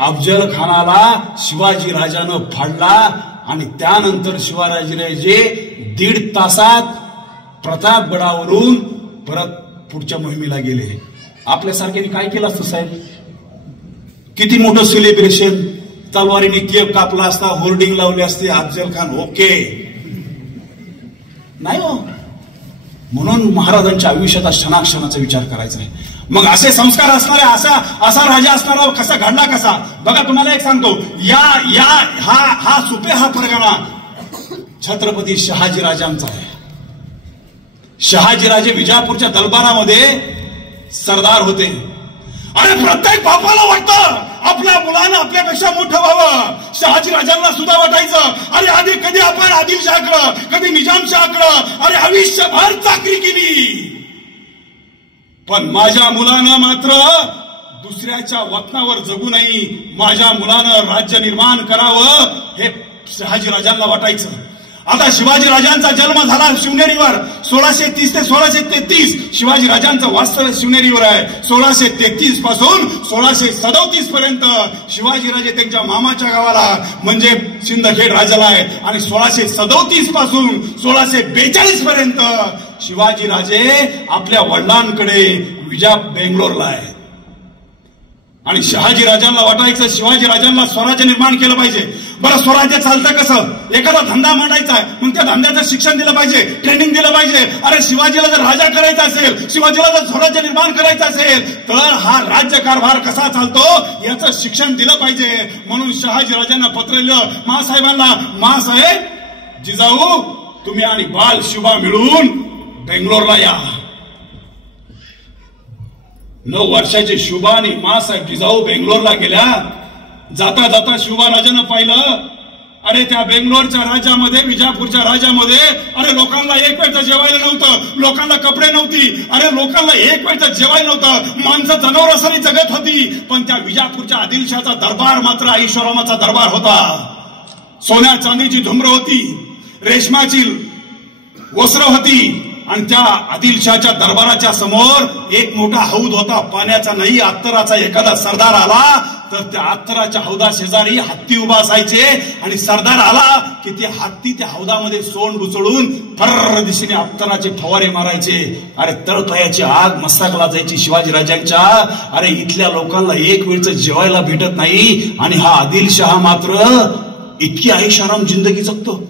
अफजल खानाला शिवाजी राजानं फाडला आणि त्यानंतर शिवाजीराजे 1.5 तासात प्रतापगडावरून परत पुढच्या मोहिमेला गेले. आपल्यासारख्याने काय केलं असतं साहेब? किती मोठं सेलिब्रेशन, तलवारीने केक कापला असता, होर्डिंग लावली असते, अफजल खान ओके. नाही हो. म्हणून महाराजांच्या आयुष्याचा क्षणाक्षणाचा विचार करायचा आहे. मग असे संस्कार असणारे असा राजा असणारा कसा घडला कसा? बघा तुम्हाला एक सांगतो, हा सुपे हा परगणा छत्रपती शहाजीराजांचा आहे. शहाजीराजे विजापूरच्या दरबारामध्ये सरदार होते. अरे प्रत्येक बापाला वाटतं आपल्या मुलानं आपल्यापेक्षा मोठं व्हावं. शहाजीराजांना सुद्धा वाटायचं अरे आधी कधी आपण आदिलशाहकडं, कधी निजामशाहकडं, अरे आयुष्यभर चाकरी केली, पण माझ्या मुलानं मात्र दुसऱ्याच्या वतनावर जगू नये, माझ्या मुलानं राज्य निर्माण करावं हे शहाजीराजांना वाटायचं. आता शिवाजीराजांचा जन्म झाला शिवनेरीवर 1630 ते 1633. शिवाजीराजांचं वास्तव्य शिवनेरीवर आहे. 1633 पासून 1637 पर्यंत शिवाजीराजे त्यांच्या मामाच्या गावाला म्हणजे सिंदखेड राजाला आहेत. आणि 1637 पासून 1642 पर्यंत शिवाजीराजे आपल्या वडिलांकडे बेंगलोरला आहेत. आणि शहाजीराजांना वाटायचं शिवाजीराजांना स्वराज्य निर्माण केलं पाहिजे. बरं स्वराज्य चालतं कसं? एखादा धंदा मांडायचा आहे, मग त्या धंद्याचं शिक्षण दिलं पाहिजे, ट्रेनिंग दिलं पाहिजे. अरे शिवाजीला जर राजा करायचा असेल, शिवाजीला जर स्वराज्य निर्माण करायचं असेल, तर हा राज्य कारभार कसा चालतो याचं शिक्षण दिलं पाहिजे. म्हणून शहाजीराजांना पत्र लिहिलं महासाहेबांना, महासाहेब जिजाऊ तुम्ही आणि बाल शिवा मिळून बेंगलोरला या. 9 वर्षाचे शुभा आणि मासाहेब जिजाऊ बेंगलोरला गेल्या. जाता जाता शिवराजानं पाहिलं अरे त्या बेंगलोरच्या राज्यामध्ये, विजापूरच्या राज्यामध्ये अरे लोकांना एक वेळचं जेवायला नव्हतं, लोकांना कपडे नव्हती, अरे लोकांना एक वेळचं जेवायला नव्हतं, माणसं जनावरांसारखी जगत होती. पण त्या विजापूरच्या आदिलशाहचा दरबार मात्र ऐशोरामाचा दरबार होता. सोन्या चांदीची धुम्र होती, रेशमाची वस्त्र होती. आणि त्या आदिलशाहच्या दरबाराच्या समोर एक मोठा हौद होता, पाण्याचा नाही अत्तराचा. एखादा सरदार आला तर त्या अत्तराच्या हौदा शेजारी हत्ती उभा असायचे आणि सरदार आला की ते हत्ती त्या हौदामध्ये सोंड घुसळून फर्र दिशेने अत्तराचे फवारे मारायचे. अरे तळतोयाची आग मस्तकाला जायची शिवाजीराजांच्या. अरे इथल्या लोकांना एक वेळचं जेवायला भेटत नाही आणि हा आदिलशाह मात्र इतकी ऐशाराम जिंदगी जगतो.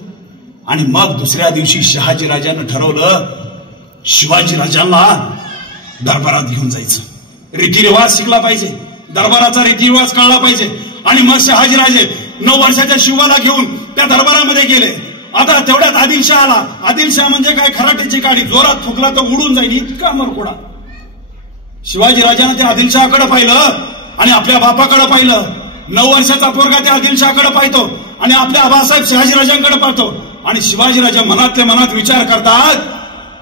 आणि मग दुसऱ्या दिवशी शहाजीराजानं ठरवलं शिवाजीराजांना दरबारात घेऊन जायचं, रीतिरिवाज शिकला पाहिजे, दरबाराचा रीतिरिवाज कळला पाहिजे. आणि मग शहाजीराजे 9 वर्षाच्या शिवाला घेऊन त्या दरबारामध्ये गेले. आता तेवढ्यात आदिलशाह आला. आदिलशाह म्हणजे काय, खराट्याची गाडी, जोरात फुकला तर उडून जाईल इतका मरकोडा. शिवाजीराजानं त्या आदिलशाहकडे पाहिलं आणि आपल्या बापाकडे पाहिलं. 9 वर्षाचा पोरगा त्या आदिलशाहकडे पाहतो आणि आपल्या आबासाहेब शहाजीराजांकडे पाहतो. आणि शिवाजीराजा मनातल्या मनात विचार करतात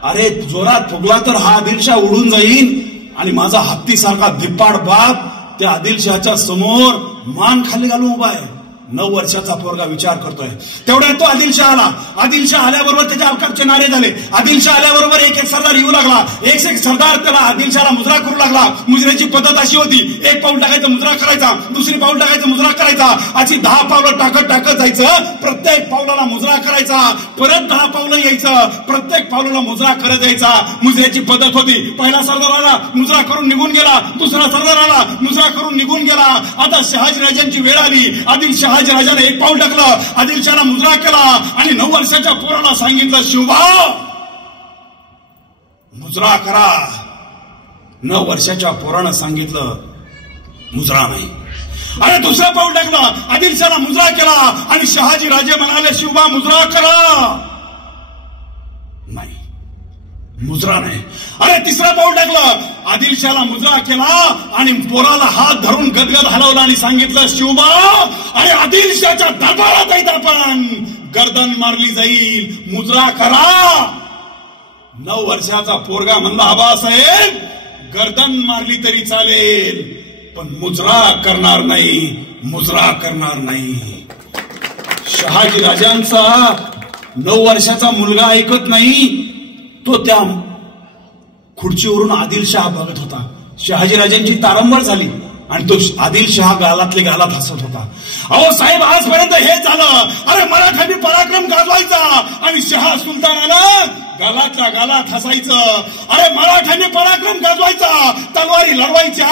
अरे जोरात फुगला तर हा आदिलशाह उडून जाईल आणि माझा हत्तीसारखा धिप्पाड बाप त्या आदिलशाहच्या समोर मान खाली घालून उभा आहे. 9 वर्षाचा पोरगा विचार करतोय. तेवढ्यात तो आदिलशाह आला. आदिलशाह आल्याबरोबर त्याच्या अलकापचे नारे झाले. आदिलशाह आल्याबरोबर एक एक सरदार येऊ लागला. एक सरदार त्याला आदिलशाहला मुजरा करू लागला. मुजऱ्याची पद्धत अशी होती, 1 पाऊल टाकायचं मुजरा करायचा, दुसरी पाऊल टाकायचं मुजरा करायचा, अशी 10 पावलं टाकत जायचं. प्रत्येक पावलाला मुजरा करायचा, परत 10 पावलं यायचं, प्रत्येक पावलाला मुजरा करत यायचा. मुजऱ्याची पद्धत होती. पहिला सरदार आला, मुजरा करून निघून गेला. दुसरा सरदार आला, मुजरा करून निघून गेला. आता शहाजीराजांची वेळ आली. आदिलशाह शहाजीराजाने 1 पाऊल टाकलं, आदिलशाहला मुजरा केला आणि 9 वर्षाच्या पोराला सांगितलं शिवबा मुजरा करा. 9 वर्षाच्या पोरानं सांगितलं मुजरा नाही. अरे दुसरं पाऊल टाकलं, आदिलशाहला मुजरा केला आणि शहाजीराजे म्हणाले शिवबा मुजरा करा. नाही, मुजरा नाही. अरे तिसरं पाऊल टाकलं, आदिलशाहला मुजरा केला आणि पोराला हात धरून गदगद हलवला आणि सांगितलं शिवबा अरे आदिलशाहच्या दरबारात आहेत आपण, गर्दन मारली जाईल, मुजरा करा. 9 वर्षाचा पोरगा म्हणला आबासाहेब गर्दन मारली तरी चालेल पण मुजरा करणार नाही, मुजरा करणार नाही. शहाजी राजांचा 9 वर्षाचा मुलगा ऐकत नाही. तो त्या खुर्चीवरून आदिलशाह बघत होता. शहाजीराजांची तारंबळ झाली आणि तो आदिलशाह गालातले गालात हसत होता. अहो साहेब आजपर्यंत हे झालं, अरे मराठ्यांनी पराक्रम गाजवायचा आणि शहा सुलतानानं गालातल्या गालात हसायचं. अरे मराठ्यांनी पराक्रम गाजवायचा, तलवारी लढवायच्या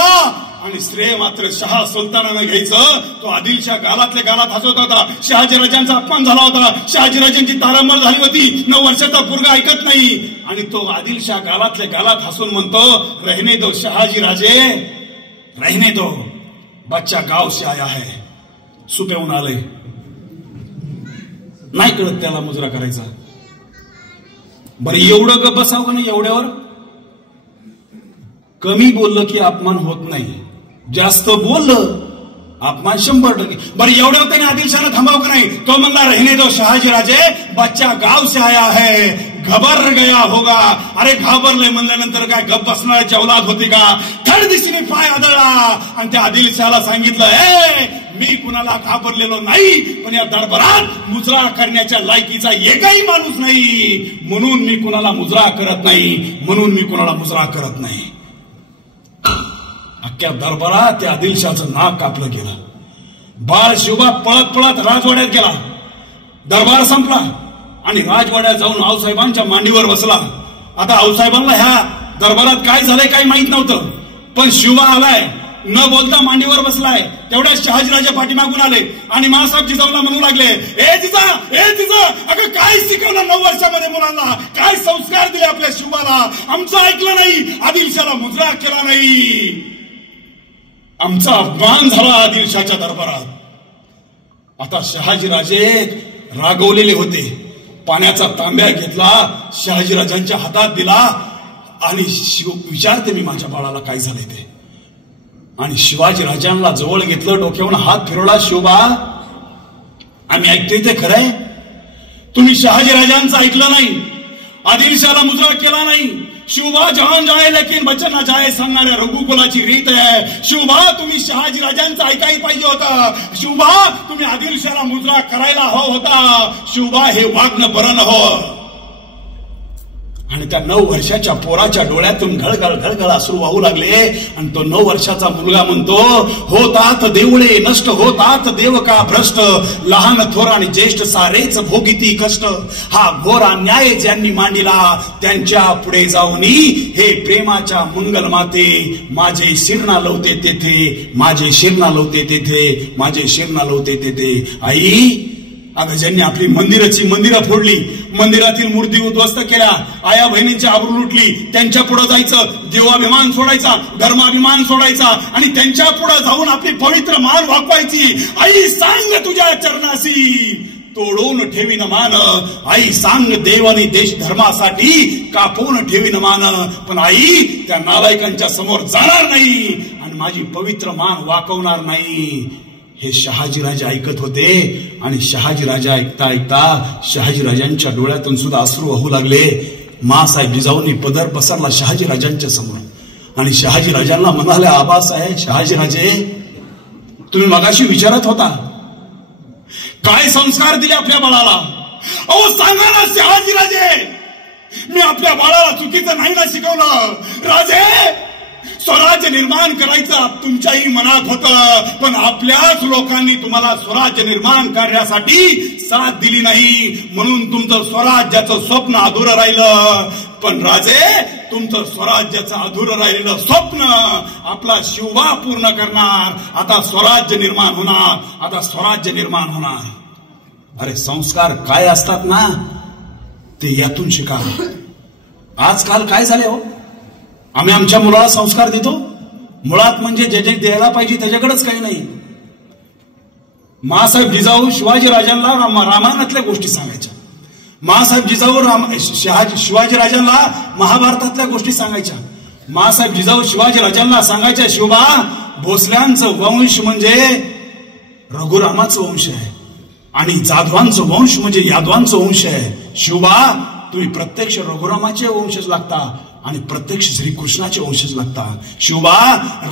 आणि श्रेय मात्र शहा सुलतानानं घ्यायचं. तो आदिलशाह गालातल्या गालात हसत होता. शहाजीराजांचा अपमान झाला होता, शहाजीराजांची तारंबळ झाली होती. 9 वर्षाचा पोरगा ऐकत नाही आणि तो आदिलशाह गालातल्या गालात हसून म्हणतो, रहने दो शहाजी राजे, रहने दो, बच्चा गाव से आया है. सुपेहून आलंय. नाही कळत त्याला मुजरा करायचा. बरं एवढं गप बसावं का नाही? एवढ्यावर कमी बोललं की अपमान होत नाही, जास्त बोललं अपमान 100%. बरं एवढ्यावर त्याने आदिलशाहला थांबाव का नाही? तो म्हणला रहने दो शहाजी राजे, बच्चा गाव से आया है, घबर गया होगा. अरे घाबरले म्हणल्यानंतर काय गप बसणाऱ्याची औलाद होती का? थर्ड दिशेने पाय आदळला आणि त्या आदिलशाहला सांगितलं, ए मी कुणाला घाबरलेलो नाही, पण या दरबारात मुजरा करण्याच्या लायकीचा एकही माणूस नाही, म्हणून मी कुणाला मुजरा करत नाही, म्हणून मी कुणाला मुजरा करत नाही. अख्ख्या दरबारात त्या आदिलशाहचं नाक कापलं गेलं. बाळ शिवबा पळत पळत राजवाड्यात गेला. दरबार संपला आणि राजवाड्यात जाऊन आऊसाहेबांच्या मांडीवर बसला. आता आऊसाहेबांना ह्या दरबारात काय झालंय काही माहित नव्हतं, पण शिवबा आलाय, न बोलता मांडीवर बसलाय. तेवढ्या शहाजीराजा पाठीमागून आले आणि मासाहेब जिजाऊला म्हणू लागले, ए जिजा, ए जिजा, अगं काय शिकवलं 9 वर्षामध्ये मुलांना, काय संस्कार दिले आपल्या शिवबाला, आमचं ऐकलं नाही, आदिलशाहला मुजरा केला नाही, आमचा अपमान झाला आदिलशाहच्या दरबारात. आता शहाजीराजे रागवलेले होते. पाण्याचा तांब्या घेतला, शहाजीराजांच्या हातात दिला आणि विचारते मी माझ्या बाळाला काय झालंय ते. आणि शिवाजीराजांना जवळ घेतलं, डोक्यावरून हात फिरवला. शिवबा आम्ही ऐकतोय ते खरंय, तुम्ही शहाजीराजांचं ऐकलं नाही, आदिलशाहला मुजरा केला नाही. शिवबा जहान जाए लेकिन बचन ना जाए सांगणाऱ्या रघुकुलाची रीत आहे. शिवबा तुम्ही शहाजीराजांचं ऐकायला पाहिजे होतं. शिवबा तुम्ही आदिलशाहला मुजरा करायला हवा होता. शिवबा हे वागणं बरं नव्हतं. आणि त्या 9 वर्षाच्या पोराच्या डोळ्यातून घळघळ घळघळ अश्रू वाहू लागले आणि तो 9 वर्षाचा मुलगा म्हणतो, होतात देवळे नष्ट, होतात देव का भ्रष्ट, लहान थोर आणि ज्येष्ठ सारेच भोगिती कष्ट, हा घोर अन्याय ज्यांनी मांडिला त्यांच्या पुढे जाऊनी, हे प्रेमाच्या मंगल माते माझे शिरणा लवते तेथे, माझे शिरणा लवते तेथे, माझे शिरणा लवते तेथे. आई अगं ज्यांनी आपली मंदिरं फोडली, मंदिरातील मूर्ती उद्ध्वस्त केल्या, आया बहिणींची आबरू लुटली, त्यांच्या पुढे जायचं, देवाभिमान सोडायचा, धर्माभिमान सोडायचा आणि त्यांच्या पुढे जाऊन आपली पवित्र मान वाकवायची. आई सांग तुझ्या चरणाशी तोडून ठेवीन मान, आई सांग देव आणि देश धर्मासाठी कापून ठेवीन मान, पण आई त्या नालायकांच्या समोर जाणार नाही आणि माझी पवित्र मान वाकवणार नाही. हे शहाजीराजे ऐकत होते आणि शहाजीराजा ऐकता ऐकता शहाजीराजांच्या डोळ्यातून सुद्धा अश्रू वाहू लागले. मासाहेब जिजाऊंनी पदर पसरला शहाजीराजांच्या समोर आणि शहाजीराजांना म्हणाले, आबासाहेब शहाजीराजे तुम्ही मगाशी विचारत होता काय संस्कार दिले आपल्या बाळाला. अहो सांगा ना शहाजीराजे, मी आपल्या बाळाला चुकीचं नाही ना शिकवलं. राजे स्वराज्य निर्माण करायचं तुमच्याही मनात होतं, पण आपल्याच लोकांनी तुम्हाला स्वराज्य निर्माण करण्यासाठी साथ दिली नाही, म्हणून तुमचं स्वराज्याचं स्वप्न अधुरं राहिलं. पण राजे तुमचं स्वराज्याचं अधुरं राहिलेलं स्वप्न आपला शिवबा पूर्ण करणार. आता स्वराज्य निर्माण होणार, आता स्वराज्य निर्माण होणार. अरे संस्कार काय असतात ना ते यातून शिका. आजकाल काय झाले हो, आम्ही आमच्या मुलाला संस्कार देतो, मुळात म्हणजे जे जे द्यायला पाहिजे त्याच्याकडेच काही नाही. मासाहेब जिजाऊ शिवाजीराजांना रामायणातल्या गोष्टी सांगायच्या, मासाहेब जिजाऊ शिवाजीराजांना महाभारतातल्या गोष्टी सांगायच्या. मासाहेब जिजाऊ शिवाजीराजांना सांगायच्या, शिवबा भोसल्यांचं वंश म्हणजे रघुरामाचं वंश आहे, आणि जाधवांचं वंश म्हणजे यादवांचं वंश आहे. शिवबा तुम्ही प्रत्यक्ष रघुरामाचे वंशज लागता आणि प्रत्यक्ष श्रीकृष्णाचे वंशज लागता. शिवबा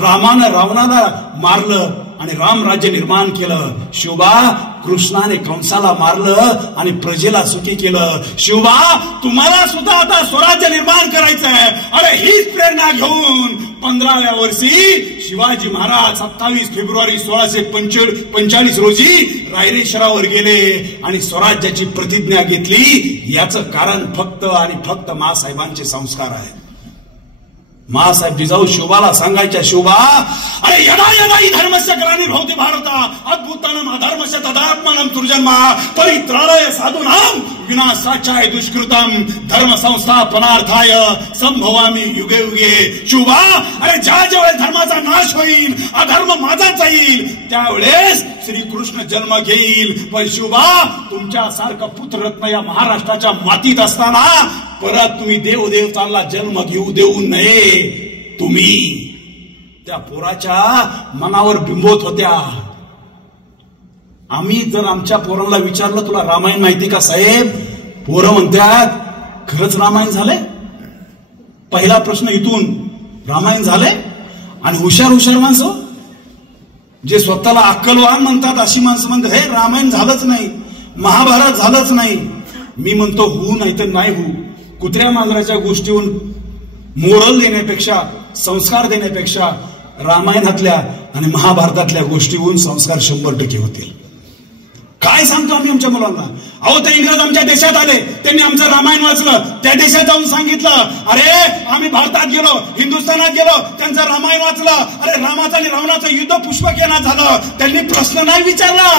रामानं रावणाला मारलं आणि राम राज्य निर्माण केलं. शिवबा कृष्णाने कंसाला मारलं आणि प्रजेला सुखी केलं. शिवबा तुम्हाला सुद्धा आता स्वराज्य निर्माण करायचं आहे. अरे हीच प्रेरणा घेऊन 15व्या वर्षी शिवाजी महाराज 27 फेब्रुवारी 1645 रोजी रायरेश्वरावर गेले आणि स्वराज्याची प्रतिज्ञा घेतली. याचं कारण फक्त आणि फक्त मासाहेबांचे संस्कार आहेत. मासाहेब जिजाऊ शिवबाला सांगायच्या, शिवबा अरे यदा यदा ही धर्मस्य ग्लानिर्भवति भारता अद्भुतानम अधर्मस्य तदात्मानं सृजन्मा परित्राणाय साधूनां विनाशाय दुष्कृतम धर्म संस्थापनार्थाय संभवामी युगे युगे. शिवबा अरे ज्या ज्यावेळेस धर्माचा नाश होईल, अधर्म माझा जाईल, त्यावेळेस श्रीकृष्ण जन्म घेईल. पण शिवबा तुमच्यासारखं पुत्ररत्न या महाराष्ट्राच्या मातीत असताना परत तुम्ही देवदेवतांना जन्म घेऊ देऊ नये. तुम्ही त्या पोराच्या मनावर बिंबवत होत्या. आम्ही जर आमच्या पोरांना विचारलं तुला रामायण माहिती का साहेब, पोरं म्हणतात खरंच रामायण झाले. पहिला प्रश्न इथून, रामायण झाले. आणि हुशार हुशार माणसं जे स्वतःला अक्कलवान म्हणतात अशी माणसं म्हणतात हे रामायण झालंच नाही, महाभारत झालंच नाही. मी म्हणतो होऊ नाही तर नाही होऊ. कुत्र्या मांजराच्या गोष्टीहून मोरल देण्यापेक्षा, संस्कार देण्यापेक्षा रामायणातल्या आणि महाभारतातल्या गोष्टीहून संस्कार 100% होतील. काय सांगतो आम्ही आमच्या मुलांना? अहो ते इंग्रज आमच्या देशात आले, त्यांनी आमचं रामायण वाचलं, त्या देशात जाऊन सांगितलं अरे आम्ही भारतात गेलो, हिंदुस्थानात गेलो, त्यांचं रामायण वाचलं. अरे रामाचं आणि रावणाचं युद्ध पुष्पकेनं झालं. त्यांनी प्रश्न नाही विचारला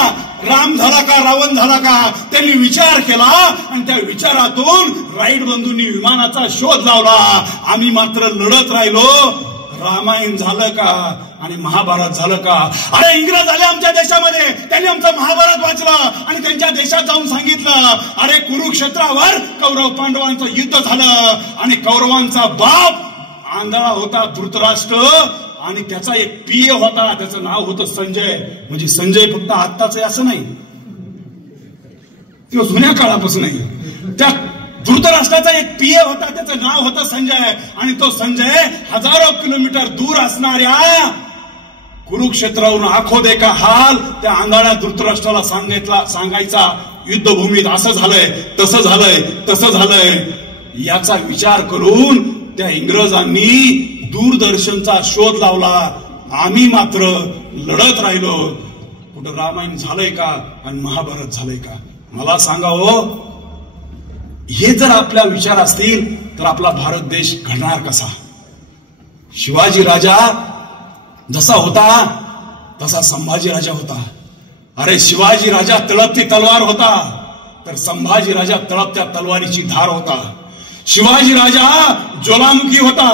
राम झाला का रावण झाला का, त्यांनी विचार केला आणि त्या विचारातून राईट बंधूंनी विमानाचा शोध लावला. आम्ही मात्र लढत राहिलो रामायण झालं का आणि महाभारत झालं का. अरे इंग्रज आले आमच्या देशामध्ये, त्यांनी आमचं महाभारत वाचलं आणि त्यांच्या देशात जाऊन सांगितलं अरे कुरुक्षेत्रावर कौरव पांडवांचं युद्ध झालं आणि कौरवांचा बाप आंधळा होता धृतराष्ट्र आणि त्याचा एक पिय होता, त्याचं नाव होतं संजय. म्हणजे संजय फक्त आत्ताच आहे असं नाही, तो जुन्या काळापासून आहे. त्या धृतराष्ट्राचा एक पिय होता, त्याचं नाव होतं संजय. आणि तो संजय हजारो किलोमीटर दूर असणाऱ्या कुरुक्षेत्रावरून आखो दे का हाल त्या आंधळ्या धृतराष्ट्राला सांगायचा युद्धभूमीत असं झालंय, तसं झालंय, तसं झालंय. याचा विचार करून त्या इंग्रजांनी दूरदर्शनचा शोध लावला. आम्ही मात्र लढत राहिलो. कुठं रामायण झालंय का आणि महाभारत झालंय का? मला सांगा हो, हे जर आपल्या विचार असतील तर आपला भारत देश घडणार कसा? शिवाजी राजा जसा होता तसा संभाजी राजा होता. अरे शिवाजी राजा तळपती तलवार होता तर संभाजी राजा तळपत्या तलवारीची धार होता. शिवाजी राजा ज्वालामुखी होता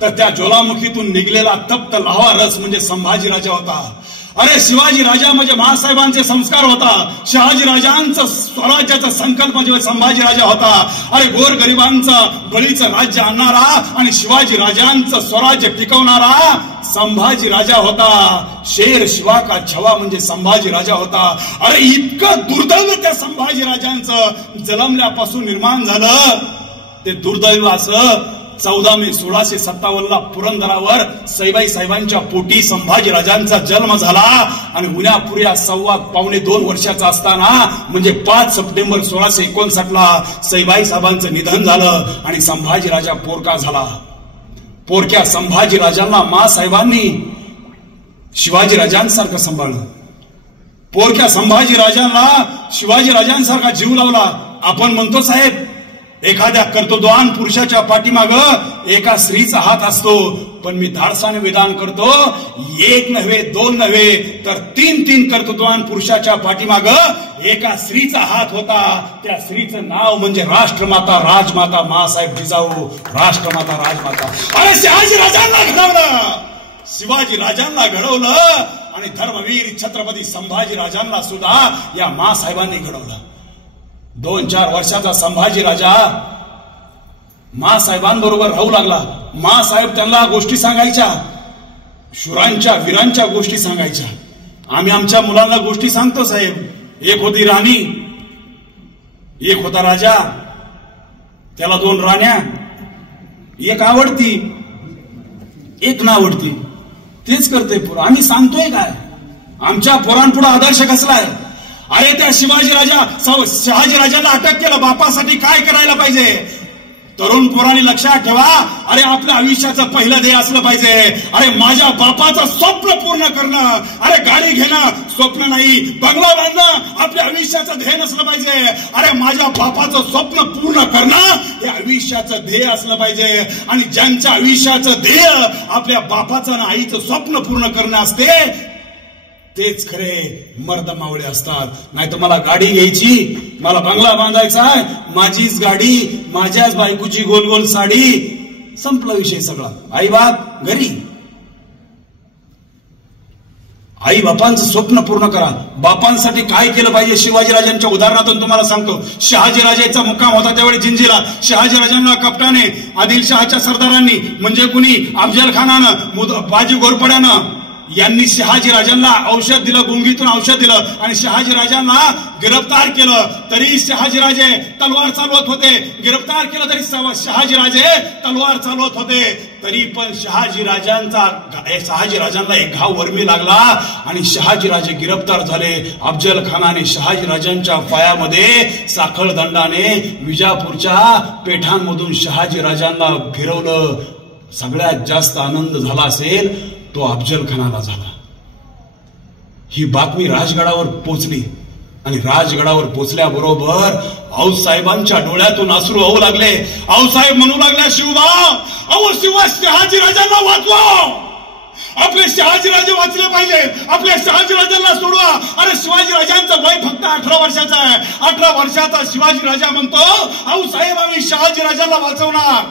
तर त्या ज्वालामुखीतून निघलेला तप्त लावा रस म्हणजे संभाजी राजा होता. अरे शिवाजी राजा म्हणजे महासाहेबांचे संस्कार होता. शहाजी राजांचं स्वराज्याचा संकल्प म्हणजे संभाजी राजा होता. अरे गोरगरिबांचं बळीचं राज्य आणणारा आणि शिवाजी राजांचं स्वराज्य टिकवणारा संभाजी राजा होता. शेर शिवा का छवा म्हणजे संभाजी राजा होता. अरे इतकं दुर्दैव त्या संभाजी राजांचं जन्मल्यापासून निर्माण झालं. ते दुर्दैव असं 14 मे 1657 पुरंदरावर सईबाई साहेबांच्या पोटी संभाजी राजांचा जन्म झाला आणि उन्हापुऱ्या पावणे 2 वर्षाचा असताना म्हणजे 5 सप्टेंबर 1659 सईबाई साहेबांचं निधन झालं आणि संभाजी राजा पोरका झाला. पोरक्या संभाजी राजांना मासाहेबांनी शिवाजी राजांसारखं सांभाळलं. पोरक्या संभाजी राजांना शिवाजी राजांसारखा जीव लावला. आपण म्हणतो साहेब एखाद्या कर्तृत्ववान पुरुषाच्या पाठीमाग एका स्त्रीचा हात असतो, पण मी धाडसाने विधान करतो 1 नव्हे 2 नव्हे तर 3 कर्तृत्ववान पुरुषाच्या पाठीमाग एका स्त्रीचा हात होता. त्या स्त्रीचं नाव म्हणजे राष्ट्रमाता राजमाता मासाहेब जिजाऊ. राष्ट्रमाता राजमाता. अरे शहाजी राजांना घडवलं, शिवाजी राजांना घडवलं आणि धर्मवीर छत्रपती संभाजी राजांना सुद्धा या मासाहेबांनी घडवलं. 2-4 वर्षाचा संभाजी राजा मासाहेबांबरोबर राहू लागला. मासाहेब त्यांना गोष्टी सांगायच्या, शूरांच्या वीरांच्या गोष्टी सांगायच्या. आम्ही आमच्या मुलांना गोष्टी सांगतो साहेब. एक होती राणी, एक होता राजा, त्याला 2 राण्या, एक आवडती एक ना आवडती. तेच करते पोर. आम्ही सांगतोय काय? आमच्या पोरांपुढे आदर्श कसलाय? अरे त्या शहाजीराजाला अटक केलं, बापासाठी काय करायला पाहिजे? तरुण पोरांनी लक्षात ठेवा, अरे आपल्या आयुष्याचं पहिलं ध्येय असलं पाहिजे. अरे माझ्या बापाचं स्वप्न पूर्ण करणं, अरे गाडी घेणं स्वप्न नाही, बंगला बांधणं आपल्या आयुष्याचं ध्येय नसलं पाहिजे. अरे माझ्या बापाचं स्वप्न पूर्ण करणं हे आयुष्याचं ध्येय असलं पाहिजे. आणि ज्यांच्या आयुष्याचं ध्येय आपल्या बापाचं आणि आईचं स्वप्न पूर्ण करणं असते तेच खरे मर्द मावळे असतात. नाही तर मला गाडी घ्यायची, मला बंगला बांधायचा आहे, माझीच गाडी, माझ्याच बायकोची गोल गोल साडी, संपला विषय सगळा. आई बाप घरी. आई बापांचं स्वप्न पूर्ण करा. बापांसाठी काय केलं पाहिजे? शिवाजीराजांच्या उदाहरणातून तुम्हाला सांगतो. शहाजीराजाचा मुक्काम होता त्यावेळी जिंजीला. शहाजीराजांना कप्ताने, आदिलशहाच्या सरदारांनी म्हणजे कुणी अफजल खानानं, बाजी घोरपड्यानं यांनी शहाजीराजांना औषध दिलं, गुंगीतून औषध दिलं आणि शहाजीराजांना गिरफ्तार केलं. तरी शहाजीराजे तलवार चालवत होते. गिरफ्तार केलं तरी शहाजीराजे तलवार चालवत होते. तरी पण शहाजीराजांना एक घाव वर्मी लागला आणि शहाजीराजे गिरफ्तार झाले. अफजल खानाने शहाजीराजांच्या पायामध्ये साखळदंडाने विजापूरच्या पेठांमधून शहाजीराजांना फिरवलं. सगळ्यात जास्त आनंद झाला असेल तो अफजल खानाला झाला. ही बातमी राजगडावर पोचली आणि राजगडावर पोचल्याबरोबर आऊसाहेबांच्या डोळ्यातून अश्रू वाहू लागले. आऊसाहेब म्हणू लागल्या, शिवबा, अहो शिवा, शहाजीराजांना वाचवा, आपले शहाजीराजे वाचले पाहिजे, आपल्या शहाजीराजांना सोडवा. अरे शिवाजीराजांचं वय फक्त 18 वर्षाचं आहे. 18 वर्षाचा शिवाजीराजा म्हणतो, आऊसाहेब आम्ही शहाजीराजांना वाचवणार.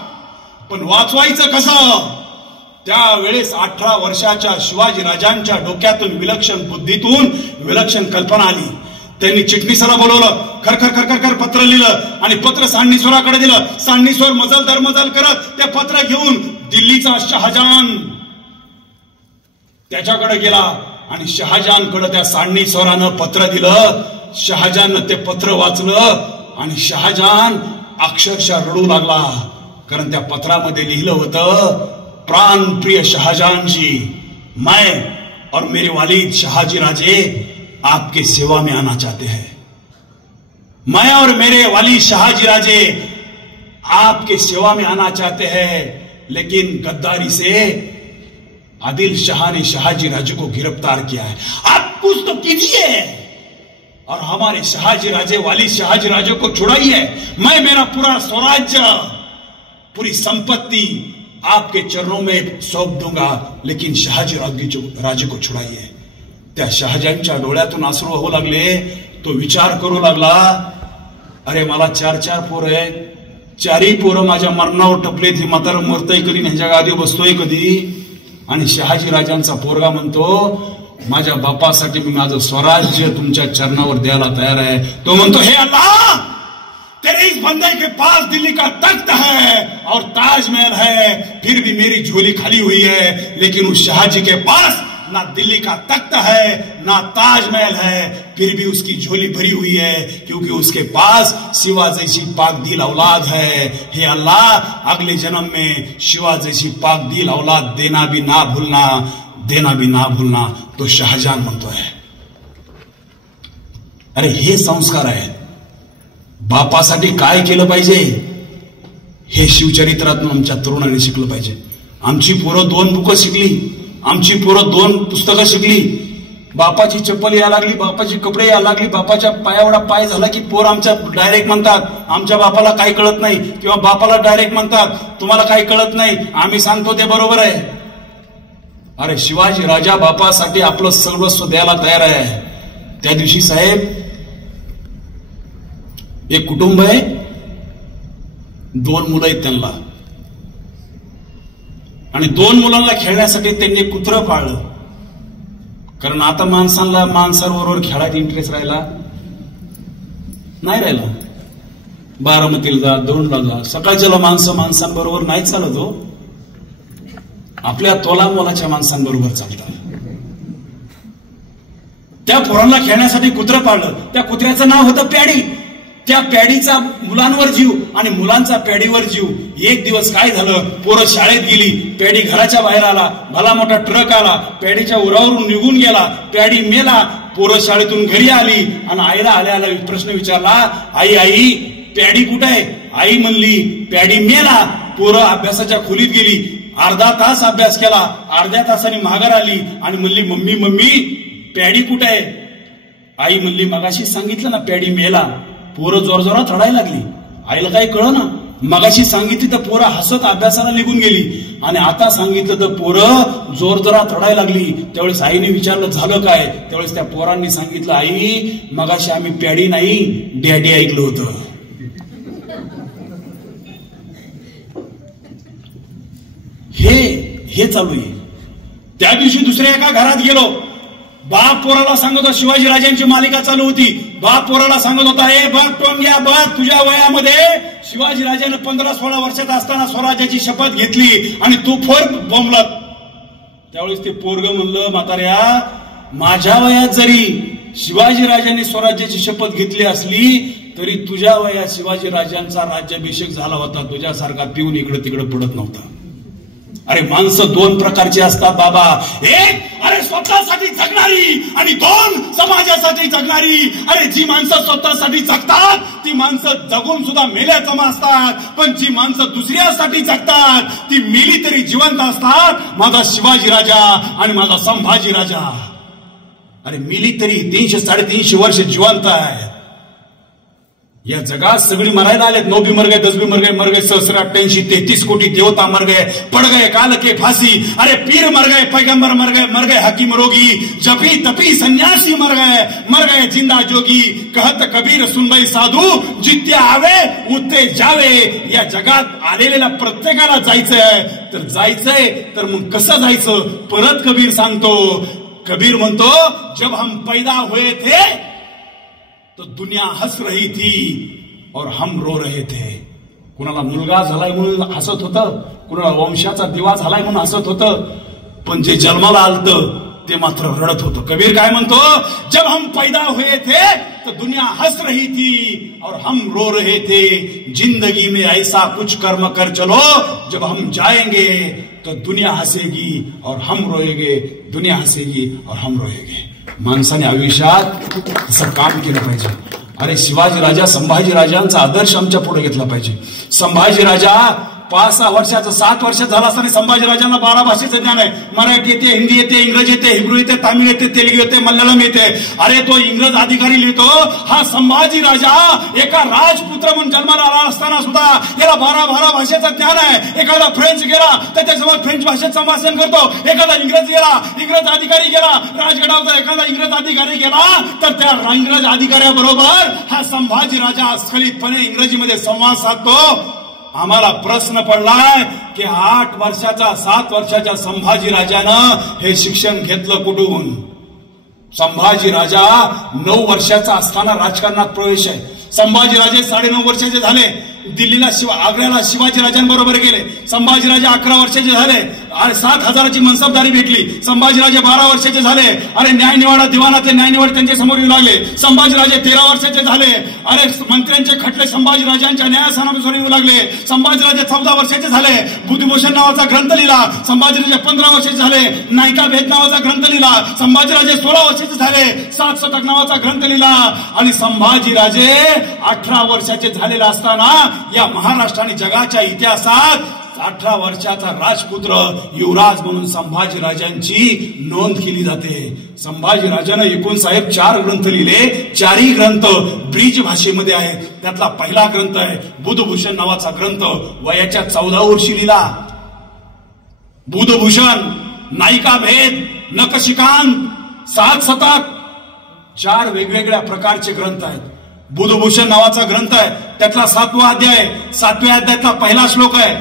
पण वाचवायचं कसं? त्यावेळेस 18 वर्षाच्या शिवाजीराजांच्या डोक्यातून विलक्षण बुद्धीतून विलक्षण कल्पना आली. त्यांनी चिटणीसाला बोलवलं, खरखर खरखर कर पत्र लिहिलं आणि पत्र सांडणीस्वराकडे दिलं. सांडणीस्वर मजल दरमजल करत ते पत्र घेऊन दिल्लीचा शहाजहान त्याच्याकडे गेला आणि शहाजहानकडे त्या सांडणीस्वरानं पत्र दिलं. शहाजहाननं ते पत्र वाचलं आणि शहाजहान अक्षरशः रडू लागला. कारण त्या पत्रामध्ये लिहिलं होतं, प्राण प्रिय शाहजहां जी, मैं और मेरे वालिद शहाजी राजे आपके सेवा में आना चाहते हैं. मैं और मेरे वालिद शहाजी राजे आपके सेवा में आना चाहते हैं, लेकिन गद्दारी से आदिल शाह ने शहाजी राजे को गिरफ्तार किया है. आप कुछ तो कीजिए और हमारे शहाजी राजे वालिद शहाजी राजे को छुड़ाइए. मैं मेरा पूरा स्वराज्य, पूरी संपत्ति आपके चरणों में सौंप दूंगा, लेकिन शहाजी राजे को छुड़ाइए. त्या शहाजहानच्या डोळ्यातून अश्रू वाहू लागले. तो विचार करू लागला, अरे मला 4 पोरं आहेत, 4ही पोरं माझ्या मरणावर टपलेत. ही म्हातारं मरतय कधी, ह्याच्या गादीवर बसतोय कधी. आणि शहाजी राजांचा पोरगा म्हणतो, माझ्या बापासाठी मी माझं स्वराज्य तुमच्या चरणावर द्यायला तयार आहे. तो म्हणतो, हे अल्लाह, तेरे इस बंदे के पास दिल्ली का तख्त है और ताजमहल है, फिर भी मेरी झोली खाली हुई है. लेकिन उस शहाजी के पास ना दिल्ली का तख्त है ना ताजमहल है, फिर भी उसकी झोली भरी हुई है, क्योंकि उसके पास शिवा जैसी पाक दिल औलाद है. हे अल्लाह, अगले जन्म में शिवा जैसी पाक दिल औलाद देना भी ना भूलना, देना भी ना भूलना. तो शहाजहान म्हणतोय. अरे हे संस्कार आहेत. बापासाठी काय केलं पाहिजे हे शिवचरित्रातून आमच्या तरुणांनी शिकलं पाहिजे. आमची पोरं 2 बुकं शिकली, आमची पोरं 2 पुस्तकं शिकली. बापाची चप्पल यायला लागली, बापाची कपडे यायला लागली, बापाच्या पायावडा पाय झाला की पोर आमच्या डायरेक्ट म्हणतात, आमच्या बापाला काही कळत नाही, किंवा बापाला डायरेक्ट म्हणतात, तुम्हाला काही कळत नाही, आम्ही सांगतो ते बरोबर आहे. अरे शिवाजी राजा बापासाठी आपलं सर्वस्व द्यायला तयार आहे. त्या दिवशी साहेब, एक कुटुंब आहे, 2 मुलं आहेत त्यांना, आणि 2 मुलांना खेळण्यासाठी त्यांनी कुत्रं पाळलं. कारण आता माणसांबरोबर खेळायचा इंटरेस्ट राहिला नाही. बारामतीला जा, दौंडला जा, सकाळच्याला माणसांबरोबर नाही चालत हो, आपल्या तोला मोलाच्या माणसांबरोबर चालतात. त्या पोरांना खेळण्यासाठी कुत्रं पाळलं. त्या कुत्र्याचं नाव होतं पॅडी. त्या पॅडीचा मुलांवर जीव आणि मुलांचा पॅडीवर जीव. एक दिवस काय झालं, पोरं शाळेत गेली, पॅडी घराच्या बाहेर आला, भला मोठा ट्रक आला, पॅडीच्या उरावरून निघून गेला, पॅडी मेला. पोरं शाळेतून घरी आली आणि आईला आल्या प्रश्न विचारला, आई आई पॅडी कुठे आहे? आई म्हणली पॅडी मेला. पोरं अभ्यासाच्या खोलीत गेली, अर्धा तास अभ्यास केला, अर्ध्या तासाने माघार आली आणि म्हणली मम्मी मम्मी पॅडी कुठे आहे? आई म्हणली मगाशी सांगितलं ना पॅडी मेला. पोरं जोरजोरात रडायला लागली. आईला काही कळ ना, मगाशी सांगितली तर पोरं हसत अभ्यासाला निघून गेली आणि आता सांगितलं तर पोरं जोरजोरात रडायला लागली. त्यावेळेस आईने विचारलं झालं काय? त्यावेळेस त्या पोरांनी सांगितलं आई मगाशी आम्ही पॅडी नाही डॅडी ऐकलं होतं. हे चालू आहे. त्या दिवशी दुसऱ्या एका घरात गेलो. बाप पोराला सांगत होता, शिवाजी राजांची मालिका चालू होती. बाप पोराला सांगत होता, ए बघ टोंग्या बघ, तुझ्या वयामध्ये शिवाजी राजाने 15-16 वर्षाचा असताना स्वराज्याची शपथ घेतली आणि तू फोर बोंबलत. त्यावेळेस ते पोरग म्हणलं म्हाताऱ्या माझ्या वयात जरी शिवाजी राजांनी स्वराज्याची शपथ घेतली असली तरी तुझ्या वयात शिवाजी राजांचा राज्याभिषेक झाला होता. तुझ्यासारखा पिऊन इकडे तिकडे पडत नव्हता. अरे माणसं दोन प्रकारची असतात बाबा. एक अरे स्वतःसाठी जगणारी आणि दोन समाजासाठी जगणारी. अरे जी माणसं स्वतःसाठी जगतात ती माणसं जगून सुद्धा मेल्याचं असतात, पण जी माणसं दुसऱ्यासाठी जगतात ती मेली तरी जिवंत असतात. माझा शिवाजी राजा आणि माझा संभाजी राजा अरे मेली तरी 300-350 वर्ष जिवंत आहे. या जगात सगळी मरायला आलेत. 9 भी मर गए, 10 भी मर गए 188 कोटी देवता मर गए, पड़ गए काल के फांसी. अरे पीर मर गए, पैगंबर मर गए हकीम रोगी, जपी तपी सन्यासी मर गए जिंदा जोगी. कहत कबीर सुनबाई साधू जिथे आवे उठते जावे. या जगात आलेल्या प्रत्येकाला जायचंय तर मग कसं जायचं? परत कबीर सांगतो. कबीर म्हणतो जब हम पैदा हुए थे तो दुनिया हंस रही थी और हम रो रहे थे. कुणाला मुलगा झालाय म्हणून हसत होतं, कुणाला वंशाचा दिवा झालाय म्हणून हसत होतं, पण जे जन्माला आलतं ते मात्र रडत होतं. कबीर काय म्हणतो, जब हम पैदा हुए थे तो दुनिया हंस रही थी और हम रो रहे थे. जिंदगी में ऐसा कुछ कर्म कर चलो जब हम जाएंगे तो दुनिया हंसेगी और हम रोएंगे. दुनिया हंसेगी और हम रोएंगे. माणसाने आयुष्यात असं काम केलं पाहिजे. अरे शिवाजी राजा संभाजी राजांचा आदर्श आमच्या पुढे घेतला पाहिजे. संभाजी राजा 5-6 वर्षाचा 7 वर्षात झाला असताना संभाजी राजांना 12 भाषेचं ज्ञान आहे. मराठी येते, हिंदी येते, इंग्रजी येते, हिब्रू येते, तामिळ येते, तेलुगू येते, मल्याळम येते. अरे तो इंग्रज अधिकारी लिहितो, हा संभाजी राजा एका राजपुत्र म्हणून जन्माला आला असताना सुद्धा याला 12 भाषेचं ज्ञान आहे. एखादा फ्रेंच गेला तर त्याच्यासोबत फ्रेंच भाषेत संभाषण करतो. एखादा इंग्रज अधिकारी गेला राजगडावरचा एखादा इंग्रज अधिकारी गेला तर त्या इंग्रज अधिकाऱ्याबरोबर हा संभाजी राजा स्खलितपणे इंग्रजीमध्ये संवाद साधतो. आम्हाला प्रश्न पडलाय की 8 वर्षाचा 7 वर्षाच्या संभाजी राजानं हे शिक्षण घेतलं कुठून? संभाजी राजा 9 वर्षाचा असताना राजकारणात प्रवेश आहे. संभाजी राजे 9.5 वर्षाचे झाले. दिल्लीला आग्र्याला शिवाजी राजांबरोबर गेले. संभाजी राजे 11 वर्षाचे झाले. 7,000ची मनसबदारी भेटली. संभाजी राजे 12 वर्षाचे झाले. अरे न्यायनिवाडा दिवाना ते न्यायनिवाडा त्यांच्या समोर येऊ लागले. संभाजी राजे 13 वर्षाचे झाले. अरे मंत्र्यांचे खटले संभाजी राजांच्या न्यायासनासमोर येऊ लागले. संभाजी राजे 14 वर्षाचे झाले. बुद्धभूषण नावाचा ग्रंथ लिहिला. संभाजी राजे 15 वर्षाचे झाले. नायिका भेद नावाचा ग्रंथ लिहिला. संभाजी राजे 16 वर्षाचे झाले. 7 शतक नावाचा ग्रंथ लिहिला. आणि संभाजी राजे 18 वर्षाचे झालेला असताना या महाराष्ट्राने जगाच्या इतिहासात 18 वर्षाचा राजपुत्र युवराज म्हणून संभाजी राजांची नोंद केली जाते. संभाजी राजानं एकूण साहेब 4 ग्रंथ लिहिले. 4ही ग्रंथ ब्रिज भाषेमध्ये आहेत. त्यातला पहिला ग्रंथ आहे बुद्धभूषण नावाचा ग्रंथ. वयाच्या 14 वर्षी लिहिला. बुद्धभूषण, नायिका भेद, नखशिकांत, 7 शतक, 4 वेगवेगळ्या प्रकारचे ग्रंथ आहेत. बुद्धभूषण नावाचा ग्रंथ आहे. त्यातला 7वा अध्याय, 7व्या अध्यायातला पहिला श्लोक आहे.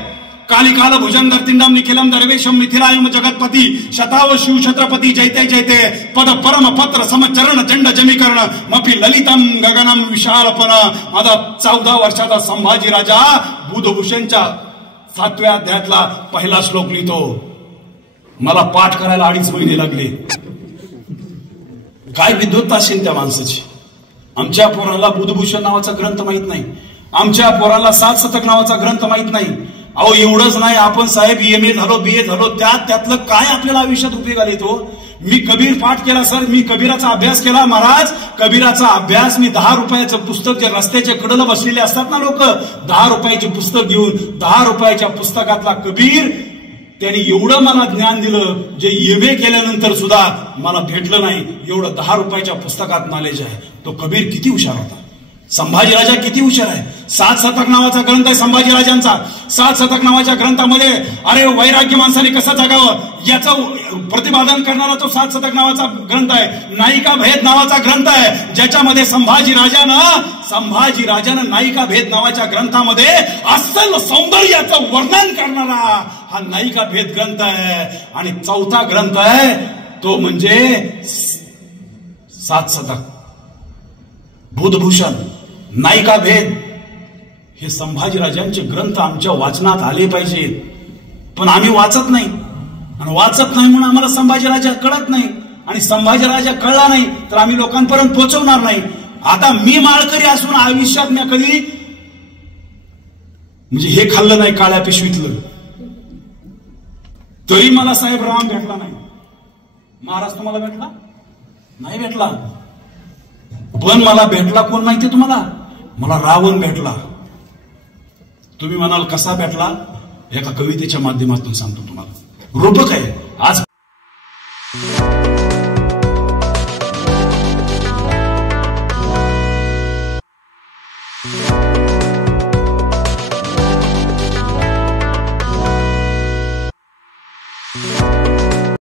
कालिकाल भुजंगर तिंडम निखिलम दरवेशम मिथिलायुम जगतपती शताव शिव छत्रपती जयते जयते पद परम पत्र समचरण जंड जमीकरण मपी ललितम गगनम विशालपन. माझा 14 वर्षाचा संभाजी राजा बुद्धभूषणच्या 7व्या अध्यायातला पहिला श्लोक लिहितो. मला पाठ करायला 2.5 महिने लागले. काय विद्वत्ता असेल त्या माणसाची. आमच्या पोराला बुधभूषण नावाचा ग्रंथ माहित नाही, आमच्या पोराला 7 शतक नावाचा ग्रंथ माहित नाही. अहो एवढंच नाही, आपण साहेब MA झालो, BA झालो, त्यातलं काय आपल्याला आयुष्यात उपयोगाला येतो. मी कबीर पाठ केला सर, मी कबीराचा अभ्यास केला महाराज. कबीराचा अभ्यास मी 10 रुपयाचं पुस्तक, जे रस्त्याच्या कडेला बसलेले असतात ना लोक, 10 रुपयाचे पुस्तक घेऊन 10 रुपयाच्या पुस्तकातला कबीर, त्यांनी एवढं मला ज्ञान दिलं जे MA केल्यानंतर सुद्धा मला भेटलं नाही. एवढं 10 रुपयाच्या पुस्तकात नॉलेज आहे. तो कबीर किती हुशार होता. संभाजीराजा किती हुशार आहे. 7 शतक नावाचा ग्रंथ आहे संभाजीराजांचा. 7 शतक नावाच्या ग्रंथामध्ये अरे वैराग्य माणसाने कसं जगावं याचं प्रतिपादन करणारा तो 7 शतक नावाचा ग्रंथ आहे. नायिका भेद नावाचा ग्रंथ आहे, ज्याच्यामध्ये संभाजीराजानं नायिका भेद नावाच्या ग्रंथामध्ये अस्सल सौंदर्याचं वर्णन करणारा हा नायिका भेद ग्रंथ आहे. आणि 4था ग्रंथ आहे तो म्हणजे 7 शतक बुधभूषण, नायिका भेद. हे संभाजीराजांचे ग्रंथ आमच्या वाचनात आले पाहिजेत, पण आम्ही वाचत नाही. आणि वाचत नाही म्हणून आम्हाला संभाजीराजा कळत नाही, आणि संभाजीराजा कळला नाही तर आम्ही लोकांपर्यंत पोहोचवणार नाही. आता मी माळकरी असून आयुष्यात मी कधी म्हणजे हे खाल्लं नाही काळ्या पिशवीतलं, तरी मला साहेब राम भेटला नाही. महाराज तुम्हाला भेटला नाही? भेटला. पण मला भेटला कोण माहिती तुम्हाला? मला रावण भेटला. तुम्ही म्हणाल कसा भेटला? एका कवितेच्या माध्यमातून सांगतो तुम्हाला. रूपक आहे. आज